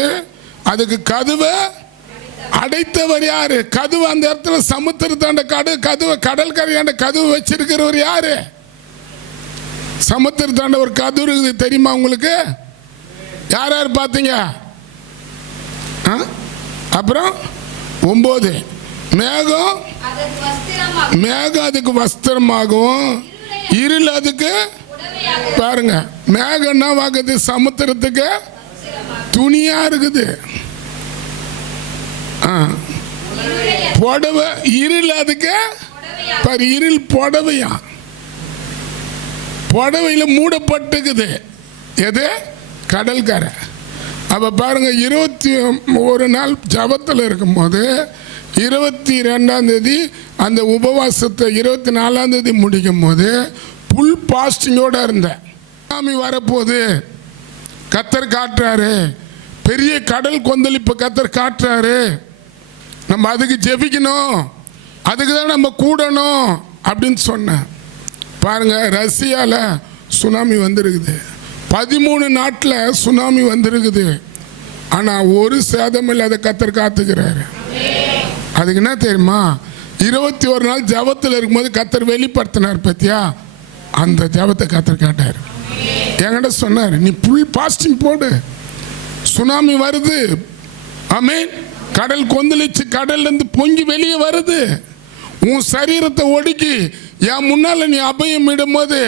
அதுக்கு கதவை அடைத்தவர் யாரு? கதவு அந்த இடத்துல சமுத்திரத்தாண்ட கதவு கடற்கரையாண்ட கதவு வச்சிருக்கிறவர் யாரு? சமுத்திரத்தாண்ட ஒரு கதவு இருக்குது, தெரியுமா உங்களுக்கு? யார் யார் பார்த்தீங்க? அப்புறம் 9 மேகம் அதுக்கு வஸ்திரமாகவும் இருள் அதுக்கு, பாருங்க, மேகம் என்ன வாங்குது? சமுத்திரத்துக்கு துணியா இருக்குது. புடவை இருள் அதுக்கு பாரு, இருள் புடவையா, புடவையில மூடப்பட்டுக்குது. எது? கடற்கரை. அப்ப பாருங்க, 21 நாள் ஜபத்தில் இருக்கும்போது 22ஆம் தேதி அந்த உபவாசத்தை 24ஆம் தேதி முடிக்கும் போது புல் பாஸ்டிங்கோட இருந்தேன். சுனாமி வரப்போகுது கர்த்தர் காட்டுறாரு, பெரிய கடல் கொந்தளிப்பு கர்த்தர் காட்டுறாரு, நம்ம அதுக்கு ஜெபிக்கணும், அதுக்கு தான் நம்ம கூடணும் அப்படின்னு சொன்னேன். பாருங்க, ரஷ்யாவில் சுனாமி வந்திருக்குது. 13 நாட்டில் சுனாமி வந்திருக்குது. ஆனால் ஒரு சேதம் இல்லாத கர்த்தர் காத்துக்கிறாரு. அதுக்கு என்ன தெரியுமா? 21 நாள் ஜபத்தில் இருக்கும்போது கர்த்தர் வெளிப்படுத்தினார். பத்தியா, அந்த ஜபத்தை கர்த்தர் காட்டார். என்கிட்ட சொன்னார், நீ புல் பாஸ்டிங் போடு, சுனாமி வருது, ஆமென், கடல் கொந்தளிச்சு கடல்லேருந்து பொங்கி வெளியே வருது, உன் சரீரத்தை ஒடுக்கி என் முன்னால நீ அபயம் இடும்போது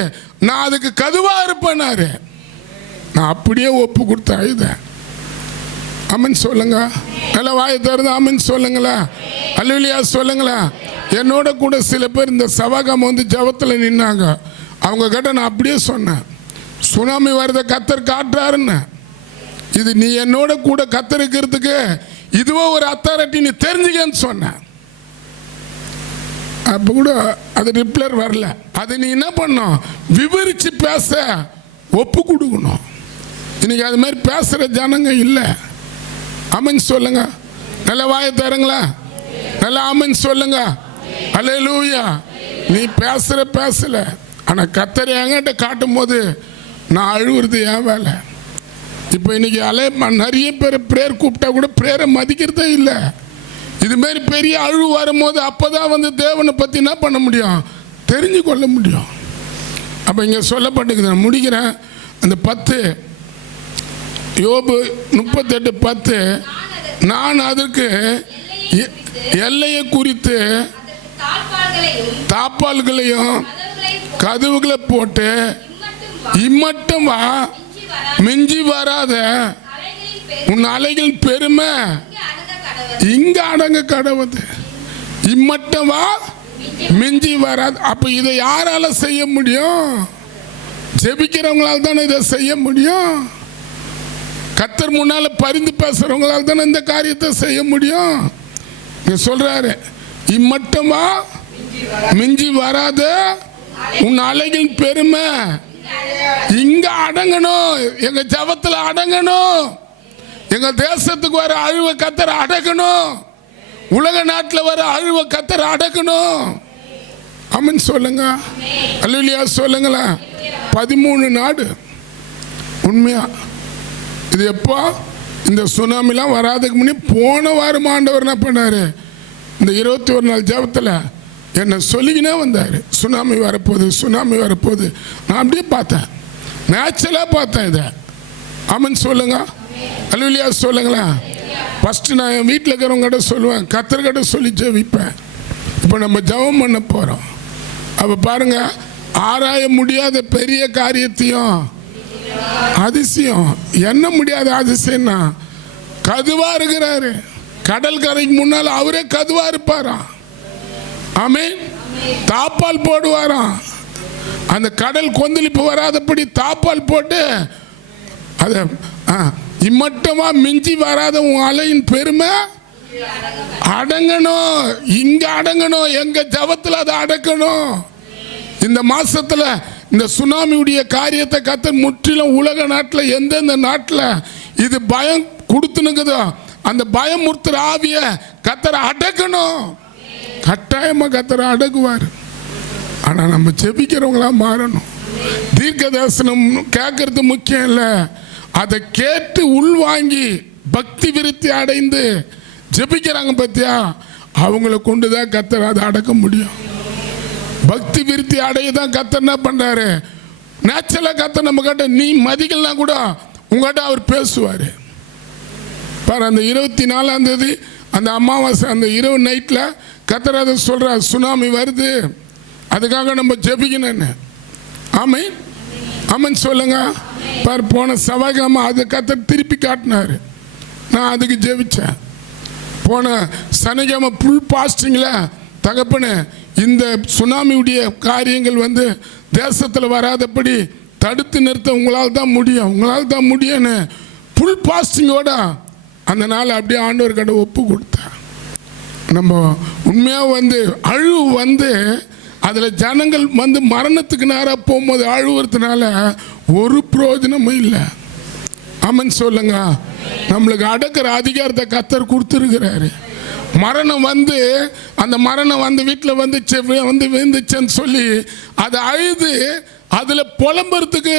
நான் அதுக்கு கதுவா இருப்பேனாரு. நான் அப்படியே ஒப்பு கொடுத்த அழுதேன். ஆமென் சொல்லுங்க. நல்ல வாயை திறந்து ஆமென் சொல்லுங்களா, அல்லேலூயா சொல்லுங்களா. என்னோட கூட சில பேர் இந்த சவாகம் ஜபத்தில் நின்னாங்க. அவங்க கிட்ட நான் அப்படியே சொன்னேன், சுனாமி வரத கர்த்தர் காட்டுறாருன்னு. இது நீ என்னோட கூட கத்தரிக்கிறதுக்கு இதுவோ ஒரு அத்தாரிட்டி, நீ தெரிஞ்சுக்கன்னு சொன்ன. அப்போ கூட அது ரிப்ளை வரல. அது நீ என்ன பண்ணும்? விவரிச்சு பேச ஒப்பு கொடுக்கணும். இன்னைக்கு அது மாதிரி பேசுற ஜனங்க இல்லை. ஆமென் சொல்லுங்க. நல்ல வாயை தருங்களா, நல்ல ஆமென் சொல்லுங்க. அல்லேலூயா. நீ பேசல, ஆனா கர்த்தர் என்கிட்ட காட்டும் போது நான் அழுவுறது என் வேலை. இப்போ இன்னைக்கு நிறைய பேர் பிரேயர் கூப்பிட்டா கூட பிரேயரை மதிக்கிறதே இல்லை. இது மாதிரி பெரிய அழுவு வரும்போது அப்போதான் தேவனை பற்றி என்ன பண்ண முடியும்? தெரிஞ்சு கொள்ள முடியும். அப்போ இங்கே சொல்லப்பட்டிருக்குது, நான் முடிக்கிறேன். அந்த 10 யோபு 38:10, நான் அதற்கு எல்லையை குறித்து தாப்பால்களையும் கதவுகளை போட்டு இம்மட்டும் வா, மிஞ்சி வராத உன் அலைகள் பெருமை இங்க அடங்க கடவுது, இம்மட்டும் வா, மிஞ்சி வராது. அப்ப இதை யாரால செய்ய முடியும்? ஜெபிக்கிறவங்களால் தானே இதை செய்ய முடியும். கர்த்தர் முன்னால பரிந்து பேசுறவங்களால் தானே இந்த காரியத்தை செய்ய முடியும். சொல்றாரு, இம்மட்டும் வா, மிஞ்சி வராத உன் அலைகள் பெருமை இங்க அடங்கணும், எங்க ஜபத்துல அடங்கணும். எங்க தேசத்துக்கு வர அழிவை கத்தர் அடக்கணும். உலக நாட்டில் வர அழிவை கத்தர் அடக்கணும். ஆமென் சொல்லுங்க. அல்லேலூயா சொல்லுங்களா. 13 நாடு உண்மையா. இது எப்போ? இந்த சுனாமிலாம் வராதுக்கு முன்னே போன வாரம் ஆண்டவர் என்ன பண்ணாரு? இந்த 21 நாள் ஜெபத்தில் என்னை சொல்லிக்கினே வந்தார். சுனாமி வரப்போகுது, சுனாமி வரப்போகுது. நான் அப்படியே பார்த்தேன், நேச்சுரலாக பார்த்தேன் இதை. ஆமென் சொல்லுங்க. அல்லேலூயா சொல்லுங்களா. ஃபஸ்ட்டு நான் என் வீட்டில் இருக்கிறவங்ககிட்ட சொல்லுவேன், கத்தர்கிட்ட சொல்லி ஜெபிப்பேன். இப்போ நம்ம ஜெபம் பண்ண போகிறோம். அப்போ பாருங்க, ஆராய முடியாத பெரிய காரியத்தையும் அதிசயம், என்ன முடியாத அதிசயம்னா கதுவா இருக்கிறாரு. கடல் கரைக்கு முன்னால் அவரே கதுவா இருப்பாராம். ஆமென். தாப்பால் போடுவாராம். அந்த கடல் கொந்தளிப்பு வராதபடி தாப்பால் போட்டு அதை இம்மட்டமா மிஞ்சி வராத உன் அலையின் பெருமை அடங்கணும். இங்க அடங்கணும், எங்க ஜபத்தில் அதை அடக்கணும். இந்த மாசத்துல இந்த சுனாமியுடைய காரியத்தை கத்தர் முற்றிலும் உலக நாட்டில் எந்தெந்த நாட்டில் இது பயம் கொடுத்துனுக்குதோ அந்த பயமுறுத்துற ஆவிய கத்தரை அடக்கணும். கட்டாயமா கத்தரை அடக்குவார். ஆனா நம்ம ஜெபிக்கிறவங்களா மாறணும். தீர்க்க தரிசனம் கேட்கறது முக்கியம் இல்லை, அதை கேட்டு உள்வாங்கி பக்தி விருத்தி அடைந்து ஜெபிக்கிறாங்க பத்தியா, அவங்கள கொண்டுதான் கத்தர் அதை அடக்க முடியும். பக்தி விருத்தி அடைய தான் கத்தர் என்ன பண்றாரு? நேச்சுரலா கத்தர் நம்ம கிட்ட நீ மதிக்கலாம் கூட உங்ககிட்ட அவர் பேசுவாரு. பாரு, அந்த 24ஆம் தேதி அந்த அமாவாசை அந்த இரவு நைட்டில் கத்தர் அதை சொல்றார், சுனாமி வருது, அதுக்காக நம்ம ஜெபிக்கணும்னு. ஆமென். ஆமென் சொல்லுங்க. பார், போன செவ்வாய்க்கிழமை அதை கத்தர் திருப்பி காட்டினாரு. நான் அதுக்கு ஜெபிச்சேன். போன சனிக்கிழமை ஃபுல் பாஸ்டிங்கில் தகப்பனே இந்த சுனாமியுடைய காரியங்கள் வந்து தேசத்தில் வராதபடி தடுத்து நிறுத்த உங்களால் தான் முடியும், உங்களால் தான் முடியும்னு ஃபுல் பாஸ்டிங்கோட அந்த நாள் அப்படியே ஆண்டவர் கிட்ட ஒப்பு கொடுத்தேன். நம்ம உண்மையாக வந்து அழிவு வந்து அதில் ஜனங்கள் வந்து மரணத்துக்கு நேராக போகும்போது அழுவுறதுனால ஒரு பிரயோஜனமும் இல்லை. ஆமென் சொல்லுங்க. நம்மளுக்கு அடக்கிற அதிகாரத்தை கத்தர் கொடுத்துருக்கிறாரு. மரணம் வந்து அந்த மரணம் வந்து வீட்டில் வந்துச்சு வந்து விழுந்துச்சுன்னு சொல்லி அதை அழுது அதில் புலம்புறதுக்கு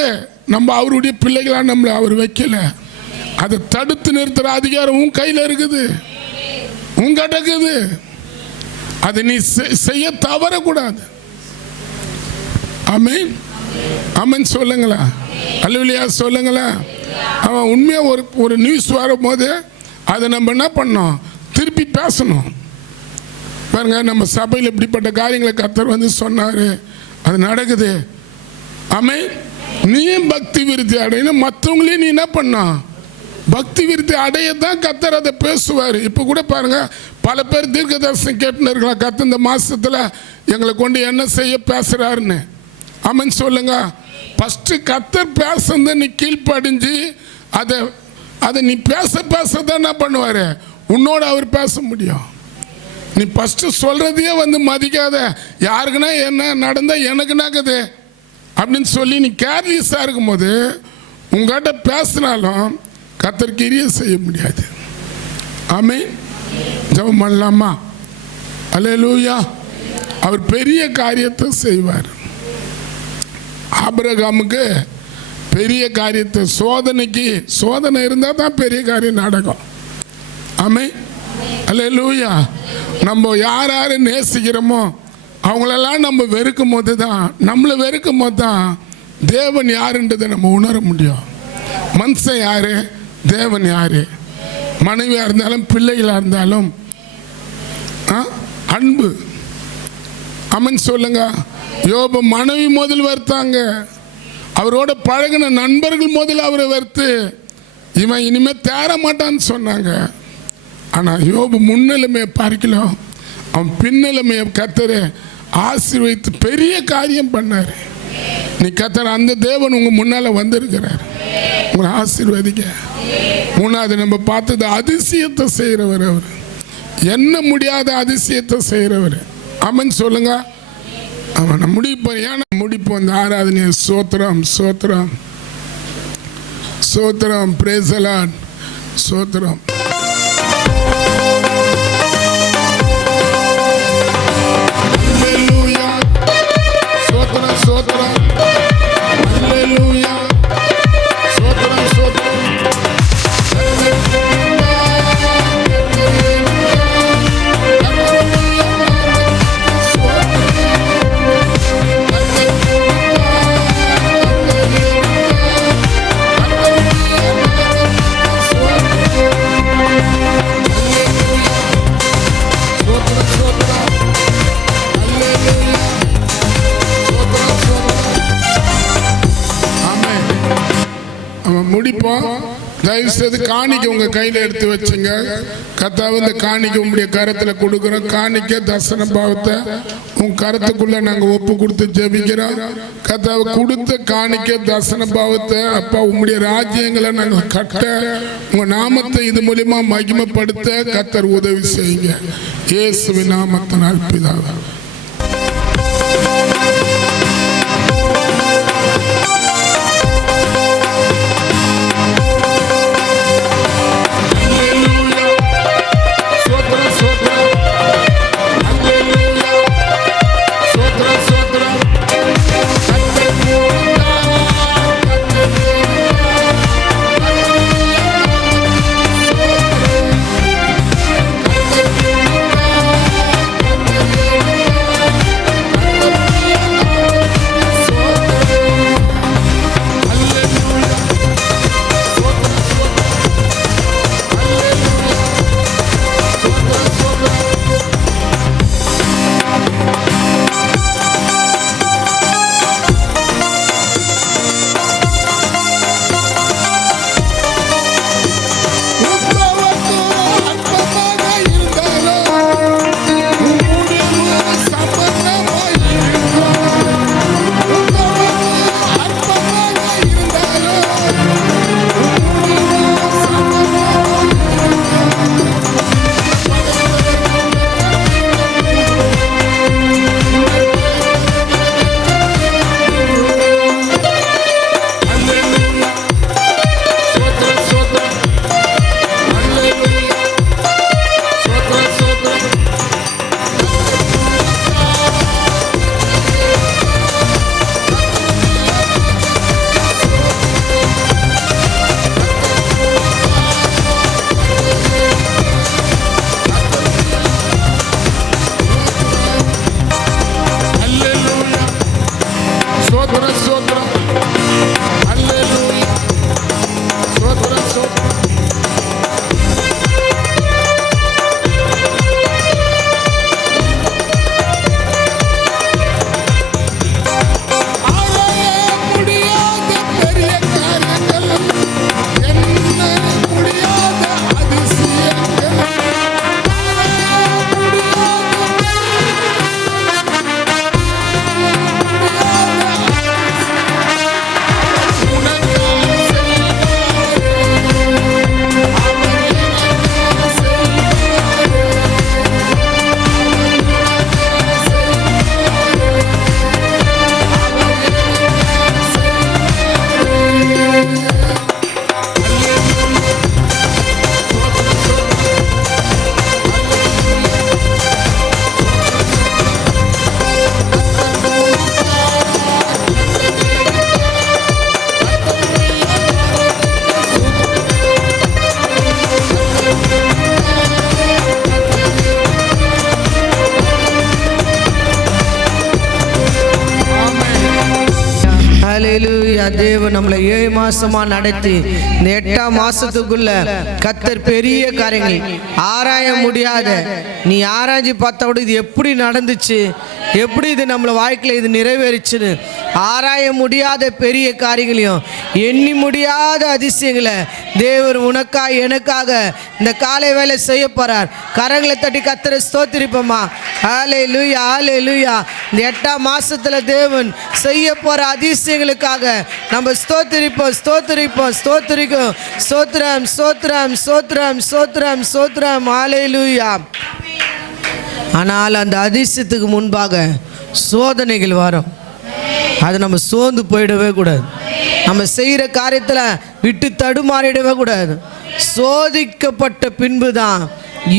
நம்ம அவருடைய பிள்ளைகளாக நம்மளை அவர் வைக்கல. அதை தடுத்து நிறுத்துற அதிகாரம் உன் கையில் இருக்குது, உங்ககிட்ட இருக்குது. அதை நீ செய்ய தவறக்கூடாது. ஆமென். ஆமென் சொல்லுங்களா. அல்லேலூயா சொல்லுங்களா. அவன் உண்மையாக ஒரு நியூஸ் வரும்போது அதை நம்ம என்ன பண்ணோம்? திருப்பி பேசணும். பாருங்க, நம்ம சபையில் இப்படிப்பட்ட காரியங்களை கர்த்தர் வந்து சொன்னார், அது நடக்குது. ஆமென். நீயும் பக்தி விருத்தி அடையணும், மற்றவங்களையும் நீ என்ன பண்ண பக்தி விருத்தி அடைய தான் கர்த்தர் அதை பேசுவார். இப்போ கூட பாருங்க, பல பேர் தீர்க்க தரிசனம் கேட்டுன்னு இருக்கலாம், கர்த்தர் இந்த மாசத்துல எங்களை கொண்டு என்ன செய்ய பேசுறாருன்னு. ஆமென் சொல்லுங்க. ஃபஸ்ட்டு கர்த்தர் பேசுறத நீ கீழ்ப்படிஞ்சு அதை நீ பேச தான் என்ன பண்ணுவார்? உன்னோட அவர் பேச முடியும். நீ ஃபஸ்ட்டு சொல்கிறதையே வந்து மதிக்காத, யாருக்குன்னா என்ன நடந்தால் எனக்கு நாக்குது அப்படின்னு சொல்லி நீ கேர்லெஸ்ஸாக இருக்கும்போது உங்கள்கிட்ட பேசினாலும் கர்த்தர் கிரியை செய்ய முடியாது. ஆமென். ஜெபம் பண்ணலாமா? அல்லேலூயா. அவர் பெரிய காரியத்தை செய்வார். ஆபிரகாமுக்கு பெரிய காரியத்தை, சோதனை இருந்தால் தான் பெரிய காரியம் நடக்கும். ஆமென். அல்லேலூயா. நம்ம யார் நேசிக்கிறோமோ அவங்களெல்லாம் நம்ம வெறுக்கும் போது தான், நம்மளை வெறுக்கும் போது தான் தேவன் யாருன்றதை நம்ம உணர முடியும். மனுஷன் யாரு, தேவன் யாரு. மனைவியாக இருந்தாலும் பிள்ளைகளாக இருந்தாலும் அன்பு. ஆமென் சொல்லுங்க. யோபு மனைவி முதல் வெறுத்தாங்க, அவரோட பழகின நண்பர்கள் முதல் அவரை வெறுத்து இவன் இனிமேல் தேர மாட்டான்னு சொன்னாங்க. ஆனால் யோபு முன்னிலைமையை பார்க்கலாம், அவன் பின்னிலைமையை கர்த்தர் ஆசீர்வதித்து பெரிய காரியம் பண்ணார். நீ கர்த்தர் அந்த தேவன் உங்கள் முன்னால் வந்திருக்கிறார், உங்களை ஆசீர்வதிக்க. மூணாவது நம்ம பார்த்தது அதிசயத்தை செய்கிறவர். அவர் என்ன முடியாத அதிசயத்தை செய்கிறவர். ஆமென் சொல்லுங்க. அவனை முடிப்போம். ஏன்னா முடிப்போம் இந்த ஆராதனையை. சோத்திரம் சோத்திரம் சோத்திரம். Praise the Lord. சோத்திரம். அல்லேலூயா. சோத்திரம் சோத்திரம். அல்லேலூயா. சோத்திரம் சோத்திரம். முடிப்போம். தயவு செய்து காணிக்க உங்க கையில எடுத்து வச்சுங்க. கர்த்தாவே, இந்த காணிக்க உங்களுடைய கரத்துல கொடுக்குறோம். காணிக்க தர்சன பாவத்தை உங்க கரத்துக்குள்ள நாங்க ஒப்பு கொடுத்து ஜெபிக்கிறோம். கர்த்தாவே, கொடுத்த காணிக்க தர்சன பாவத்தை அப்பா உங்களுடைய ராஜ்யங்களை நாங்கள் கட்ட, உங்க நாமத்தை இது மூலியமா மகிமைப்படுத்த கர்த்தர் உதவி செய்யுங்க. இயேசுவின் நாமத்தினால் பிதாவே. தேவன் நம்மளை 7 மாசமா நடத்தி இந்த 8ஆம் மாசத்துக்குள்ள கர்த்தர் பெரிய காரியங்கள் ஆராய முடியாத, நீ ஆராய்ச்சி பார்த்தோட இது எப்படி நடந்துச்சு, எப்படி இது நம்மள வாழ்க்கையில் இது நிறைவேறிச்சுன்னு ஆராய முடியாத பெரிய காரியங்களையும் எண்ணி முடியாத அதிசயங்களை தேவர் உனக்காக எனக்காக இந்த காலை வேலை செய்ய போறார். கரங்களை தட்டி கர்த்தரை ஸ்தோத்திரிப்போமா. ஹல்லேலூயா ஹல்லேலூயா. இந்த 8ஆம் மாசத்துல தேவன் செய்ய போற அதிசயங்களுக்காக நம்ம ஸ்தோத்திரிப்போம் ஸ்தோத்திரிப்போம் ஸ்தோத்திரிக்கும். ஸ்தோத்திரம் ஸ்தோத்திரம் ஸ்தோத்திரம் ஸ்தோத்திரம் ஸ்தோத்திரம். ஹல்லேலூயா. ஆனால் அந்த அதிசயத்துக்கு முன்பாக சோதனைகள் வரும். அது நம்ம சோர்ந்து போயிடவே கூடாது. நம்ம செய்கிற காரியத்தில் விட்டு தடுமாறிடவே கூடாது. சோதிக்கப்பட்ட பின்புதான்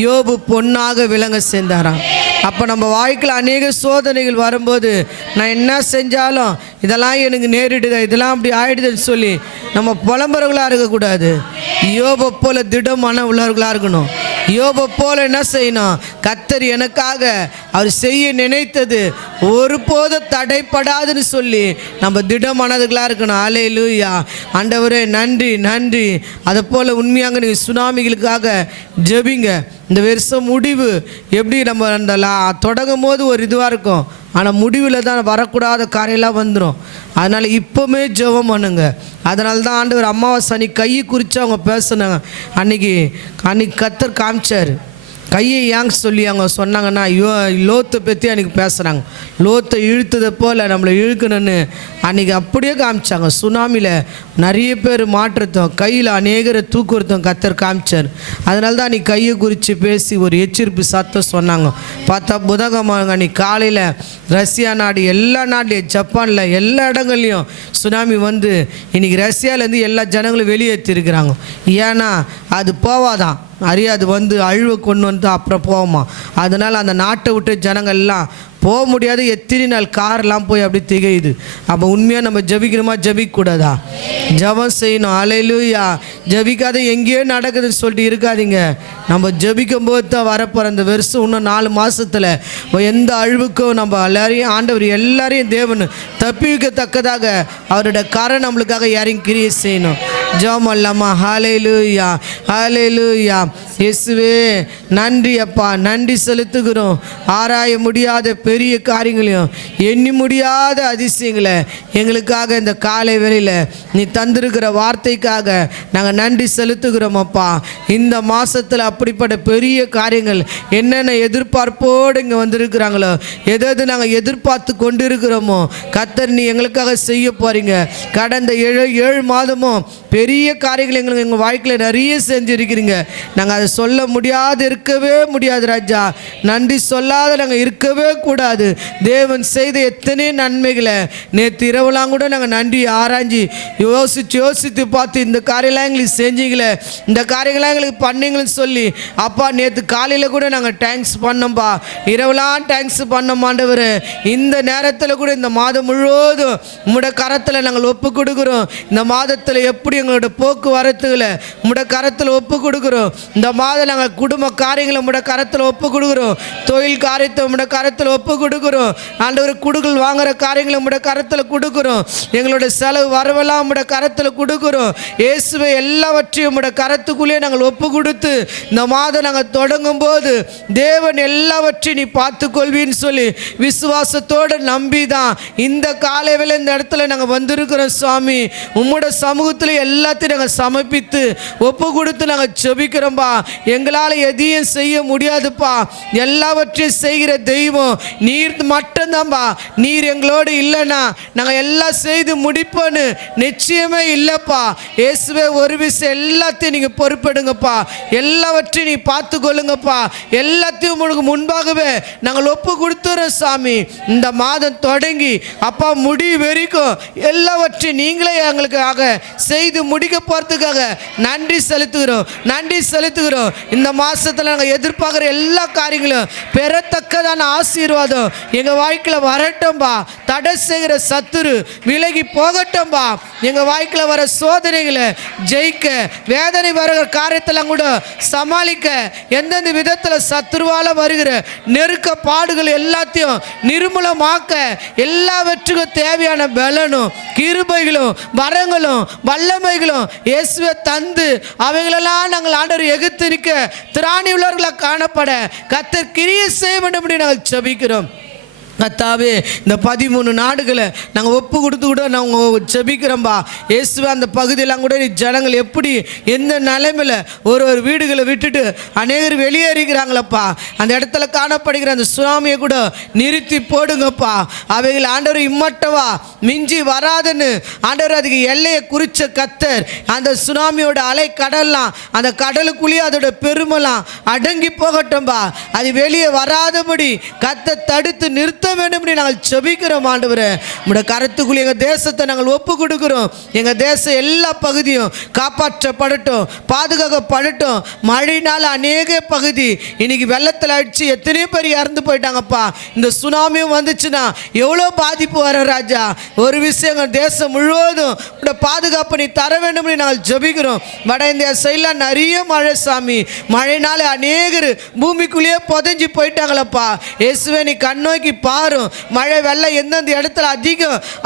யோபு பொன்னாக விளங்க செஞ்சாராம். அப்போ நம்ம வாழ்க்கையில் அநேக சோதனைகள் வரும்போது நான் என்ன செஞ்சாலும் இதெல்லாம் எனக்கு நேரிடுது, இதெல்லாம் அப்படி ஆயிடுதுன்னு சொல்லி நம்ம புலம்புறவர்களாக இருக்கக்கூடாது. யோபை போல திடமான உள்ளவர்களாக இருக்கணும். யோபை போல என்ன செய்யணும்? கர்த்தர் எனக்காக அவர் செய்ய நினைத்தது ஒருபோதும் தடைப்படாதுன்னு சொல்லி நம்ம திடமானதுகளாக இருக்கணும். அல்லேலூயா. ஆண்டவரே நன்றி நன்றி. அதை போல் உண்மையாக நீங்கள் சுனாமிகளுக்காக ஜெபிங்க. இந்த வருஷம் முடிவு எப்படி நம்ம அந்த தொடங்கும் போது ஒரு இதுவாக இருக்கும், ஆனால் முடிவில் தான் வரக்கூடாத காரியெல்லாம் வந்துடும். அதனால் இப்போவுமே ஜெபம் பண்ணுங்க. அதனால தான் ஆண்டவர் அமாவாசை அன்னைக்கு கையை குறித்து அவங்க பேசுனாங்க. அன்னைக்கு கர்த்தர் காமிச்சார். கையை ஏங்க சொல்லி அவங்க சொன்னாங்கன்னா லோத்தை பற்றி அன்றைக்கி பேசுகிறாங்க. லோத்தை இழுத்ததை போல் நம்மளை இழுக்கணும்னு அன்றைக்கி அப்படியே காமிச்சாங்க. சுனாமியில் நிறைய பேர் மாற்றத்தோம், கையில் அநேகரை தூக்குறதும் கர்த்தர் காமிச்சார். அதனால தான் அன்றைக்கி கையை குறித்து பேசி ஒரு எச்சரிப்பு சத்தம் சொன்னாங்க. பார்த்தா புதகமாக அன்றைக்கி காலையில் ரஷ்யா நாடு, எல்லா நாட்லேயும், ஜப்பானில் எல்லா இடங்கள்லையும் சுனாமி வந்து இன்றைக்கி ரஷ்யாவிலேருந்து எல்லா ஜனங்களும் வெளியேற்றிருக்கிறாங்க. ஏன்னா அது போவாதான், அறியாது வந்து அழிவை கொண்டு வந்து அப்புறம் போவோமா. அதனால் அந்த நாட்டை விட்டு ஜனங்கள்லாம் போக முடியாது. எத்தனை நாள் கார்லாம் போய் அப்படி திகையுது. அப்போ உண்மையாக நம்ம ஜபிக்கணுமா? ஜபிக்கக்கூடாதா? ஜபம் செய்யணும். அல்லேலூயா. ஜபிக்காத எங்கேயோ நடக்குதுன்னு சொல்லிட்டு இருக்காதீங்க. நம்ம ஜபிக்கும் போது தான் வரப்போகிற அந்த வருஷம் இன்னும் 4 மாதத்தில் எந்த அழிவுக்கும் நம்ம எல்லாரையும் ஆண்டவர் எல்லாரையும் தேவன் தப்பிக்கத்தக்கதாக அவரோட கரை நம்மளுக்காக யாரையும் கிரியை செய்யணும். ஜெபம் அல்லாமா. ஹல்லேலூயா ஹல்லேலூயா. இயேசுவே நன்றி அப்பா, நன்றி செலுத்துகிறோம். ஆராய முடியாத பெரிய காரியங்களையும் எண்ணி முடியாத அதிசயங்களை எங்களுக்காக இந்த காலை வேளையில் நீ தந்திருக்கிற வார்த்தைக்காக நாங்கள் நன்றி செலுத்துகிறோம் அப்பா. இந்த மாதத்தில் அப்படிப்பட்ட பெரிய காரியங்கள் என்னென்ன எதிர்பார்ப்போடு இங்கே வந்திருக்கிறாங்களோ, எதாவது நாங்கள் எதிர்பார்த்து கொண்டு இருக்கிறோமோ கர்த்தர் நீ எங்களுக்காக செய்ய போகிறீங்க. கடந்த 7 மாதமும் பெரிய காரியங்கள் எங்களுக்கு எங்கள் வாழ்க்கையில் நிறைய செஞ்சுருக்கிறீங்க. நாங்கள் அதை சொல்ல முடியாது, இருக்கவே முடியாது ராஜா. நன்றி சொல்லாத நாங்கள் இருக்கவே கூடாது. தேவன் செய்த எத்தனை நன்மைகளை நேற்று இரவுலாம் கூட நாங்கள் நன்றி ஆராய்ஞ்சி யோசித்து பார்த்து இந்த காரியெல்லாம் எங்களுக்கு செஞ்சீங்களே, இந்த காரியங்களாம் எங்களுக்கு பண்ணீங்கன்னு சொல்லி அப்பா நேற்று காலையில் கூட நாங்கள் தேங்க்ஸ் பண்ணோம்ப்பா. இரவுலாம் தேங்க்ஸ் பண்ண மாண்டவர். இந்த நேரத்தில் கூட இந்த மாதம் முழுவதும் உம்முடைய கரத்தில் நாங்கள் ஒப்பு கொடுக்குறோம். இந்த மாதத்தில் எப்படி எங்களோட போக்குவரத்துகளை உம்முடைய கரத்தில் ஒப்பு கொடுக்குறோம். இந்த மாதம் நாங்கள் குடும்ப காரியங்களை உம்முடைய கரத்தில் ஒப்பு கொடுக்குறோம். தொழில் காரியத்தை உம்முடைய கரத்தில் ஒப்பு கொடுக்குறோம். ஆண்டவர் குடுகள் வாங்குற காரியங்களை உம்முடைய கரத்தில் கொடுக்குறோம். எங்களோட செலவு வரவெல்லாம் உம்முடைய கரத்தில் கொடுக்குறோம். இயேசுவை எல்லாவற்றையும் உம்முடைய கரத்துக்குள்ளே நாங்கள் ஒப்பு கொடுத்து இந்த மாதம் நாங்கள் தொடங்கும் போது தேவன் எல்லாவற்றையும் நீ பார்த்து கொள்வின்னு சொல்லி விசுவாசத்தோடு நம்பி தான் இந்த காலையில் இந்த இடத்துல நாங்கள் வந்திருக்கிறோம். சுவாமி உம்முடைய சமூகத்தில் எல்லாத்தையும் நாங்கள் சமர்ப்பித்து ஒப்பு கொடுத்து நாங்கள் ஜெபிக்கிறோம்பா. எங்களால் எதையும் செய்ய முடியாதுப்பா. எல்லாவற்றையும் செய்கிற தெய்வம் நீர் மட்டும்தான்பா. நீர் எங்களோடு இல்லைன்னா நாங்கள் எல்லாம் செய்து முடிப்போன்னு நிச்சயமே இல்லைப்பா. இயேசுவே ஒரு விஷயம் எல்லாத்தையும் நீங்கள் பொறுப்பெடுங்கப்பா. எல்லாவற்றையும் நீ பார்த்து கொள்ளுங்கப்பா. எல்லாத்தையும் உங்களுக்கு முன்பாகவே நாங்கள் ஒப்பு கொடுத்துறோம் சாமி. இந்த மாதம் தொடங்கி அப்பா முடிவு வரைக்கும் எல்லாவற்றையும் நீங்களே எங்களுக்காக செய்து முடிக்க போகிறதுக்காக நன்றி செலுத்துகிறோம். நன்றி செலுத்துகிறோம். இந்த மாதத்தில் நாங்கள் எதிர்பார்க்குற எல்லா காரியங்களும் பெறத்தக்கதான ஆசீர்வாதம் எங்கள் வாழ்க்கையில் வரட்டும்பா. தடை செய்கிற சத்துரு விலகி போகட்டும்பா. எங்கள் வாழ்க்கையில் வர சோதனைகளை ஜெயிக்க, வேதனை வருகிற காரியத்தெல்லாம் கூட சமாளிக்க, எந்தெந்த விதத்தில் சத்துருவால் வருகிற நெருக்க பாடுகள் எல்லாத்தையும் நிர்மூலமாக்க எல்லாவற்றுக்கும் தேவையான பலனும் கிருபைகளும் வரங்களும் வல்லமைகளும் இயேசுவை தந்து அவைகளெல்லாம் நாங்கள் ஆண்டவர் எதிர்த்து நிற்க திராணி உள்ளவர்களாக காணப்பட கர்த்தர் கிரியை செய்ய வேண்டும் என்று நாங்கள் ஜெபிக்கிறோம். கர்த்தாவே இந்த 13 நாடுகளை நாங்கள் ஒப்பு கொடுத்து கூட நாங்கள் ஜெபிக்கிறோம்பா. இயேசுவே அந்த பகுதியெல்லாம் கூட ஜனங்கள் எப்படி எந்த நிலைமையில் ஒரு வீடுகளை விட்டுட்டு அநேகர் வெளியேறிக்கிறாங்களப்பா. அந்த இடத்துல காணப்படுகிற அந்த சுனாமியை கூட நிறுத்தி போடுங்கப்பா. அவைகள் ஆண்டவர் இம்மட்டவா மிஞ்சி வராதுன்னு ஆண்டவர் அதுக்கு எல்லையை குறித்த கர்த்தர் அந்த சுனாமியோட அலை கடல்லாம் அந்த கடலுக்குள்ளேயே அதோட பெருமெல்லாம் அடங்கி போகட்டும்பா. அது வெளியே வராதபடி கர்த்தர் தடுத்து நிறுத்த நிறுத்த வேண்டும் என்று நாங்கள் ஜெபிக்கிறோம் ஆண்டவரே. உம்முடைய கருத்துக்குள் எங்கள் தேசத்தை நாங்கள் ஒப்பு கொடுக்கிறோம். எங்கள் தேசம் எல்லா பகுதியும் காப்பாற்றப்படட்டும், பாதுகாக்கப்படட்டும். மழையினால் அநேக பகுதி இன்னைக்கு வெள்ளத்தில் அடிச்சு எத்தனையோ பேர் இறந்து போயிட்டாங்கப்பா. இந்த சுனாமியும் வந்துச்சுன்னா எவ்வளோ பாதிப்பு வரும் ராஜா. ஒரு விஷயம் எங்கள் தேசம் முழுவதும் உடைய பாதுகாப்பு நீ தர வேண்டும் என்று நாங்கள் ஜெபிக்கிறோம். வட இந்தியா சைடில் நிறைய மழை சாமி, மழைனால அநேகர் பூமிக்குள்ளேயே புதைஞ்சு போயிட்டாங்களப்பா. இயேசுவே நீ கண்ணோக்கி பாரும். மழை வெள்ளம் எந்தெந்த இடத்துல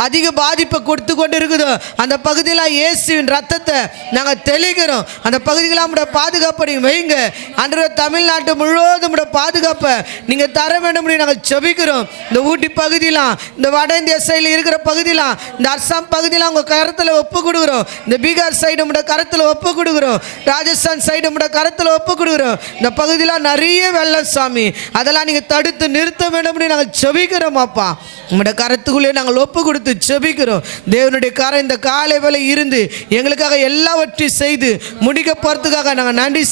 அதிக பாதிப்பை கொடுத்து கொண்டு இருக்குதோ அந்த பகுதியெல்லாம் இயேசுவின் ரத்தத்தை நாங்கள் தெளிக்கிறோம். அந்த பகுதிகளாக நம்முடைய பாதுகாப்பை நீங்கள் வைங்க அன்று. தமிழ்நாட்டு முழுவதும் நம்முடைய பாதுகாப்பை நீங்கள் தர வேண்டும் என்று நாங்கள் ஜெபிக்கிறோம். இந்த ஊட்டி பகுதியெலாம், இந்த வட இந்திய சைடில் இருக்கிற பகுதியெலாம், இந்த அஸ்ஸாம் பகுதியெலாம் உங்கள் கரத்தில் ஒப்பு கொடுக்குறோம். இந்த பீகார் சைடு நம்முடைய கரத்தில் ஒப்பு கொடுக்குறோம். ராஜஸ்தான் சைடு நம்முடைய கரத்தில் ஒப்பு கொடுக்குறோம். இந்த பகுதியெலாம் நிறைய வெள்ளம் சாமி, அதெல்லாம் நீங்கள் தடுத்து நிறுத்த வேண்டும் என்று நாங்கள் ஜெபிக்கிறோம் அப்பா. உங்களுடைய கரத்துக்குள்ளே நாங்கள் ஒப்பு கொடுத்து ஜெபிக்கிறோம். தேவனுடைய கரம் இந்த காலை வேளை இருந்து எங்களுக்காக எல்லாவற்றையும் செய்து முடிக்க போகிறதுக்காக நாங்கள் நன்றி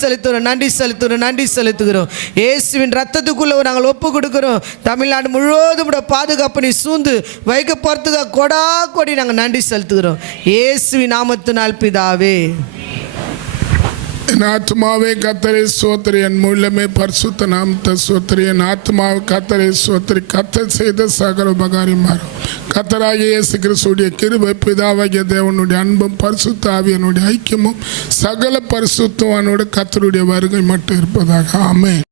செலுத்துகிறோம். இயேசுவின் ரத்தத்துக்குள்ளே நாங்கள் ஒப்பு கொடுக்கிறோம். தமிழ்நாடு முழுவதும் பாதுகாப்பு நீ சூழ்ந்து வைக்க போகிறதுக்காக கொடா கொடி நாங்கள் நன்றி செலுத்துகிறோம். இயேசுவின் நாமத்தினால் பிதாவே. என் ஆத்மாவே கர்த்தரை ஸ்தோத்திரி, என் முழுமே பரிசுத்த நாமத்தை ஸ்தோத்திரி. என் ஆத்மாவை கர்த்தரை ஸ்தோத்திரி. கர்த்தர் செய்த சகல உபகாரிமாரும் கர்த்தராகிய இயேசு கிறிஸ்துவுடைய கிருபை, பிதாவாகிய தேவனுடைய அன்பும் பரிசுத்த ஆவியினுடைய ஐக்கியமும் சகல பரிசுத்தவானோடு கர்த்தருடைய வருகை மட்டும் இருப்பதாக. ஆமென்.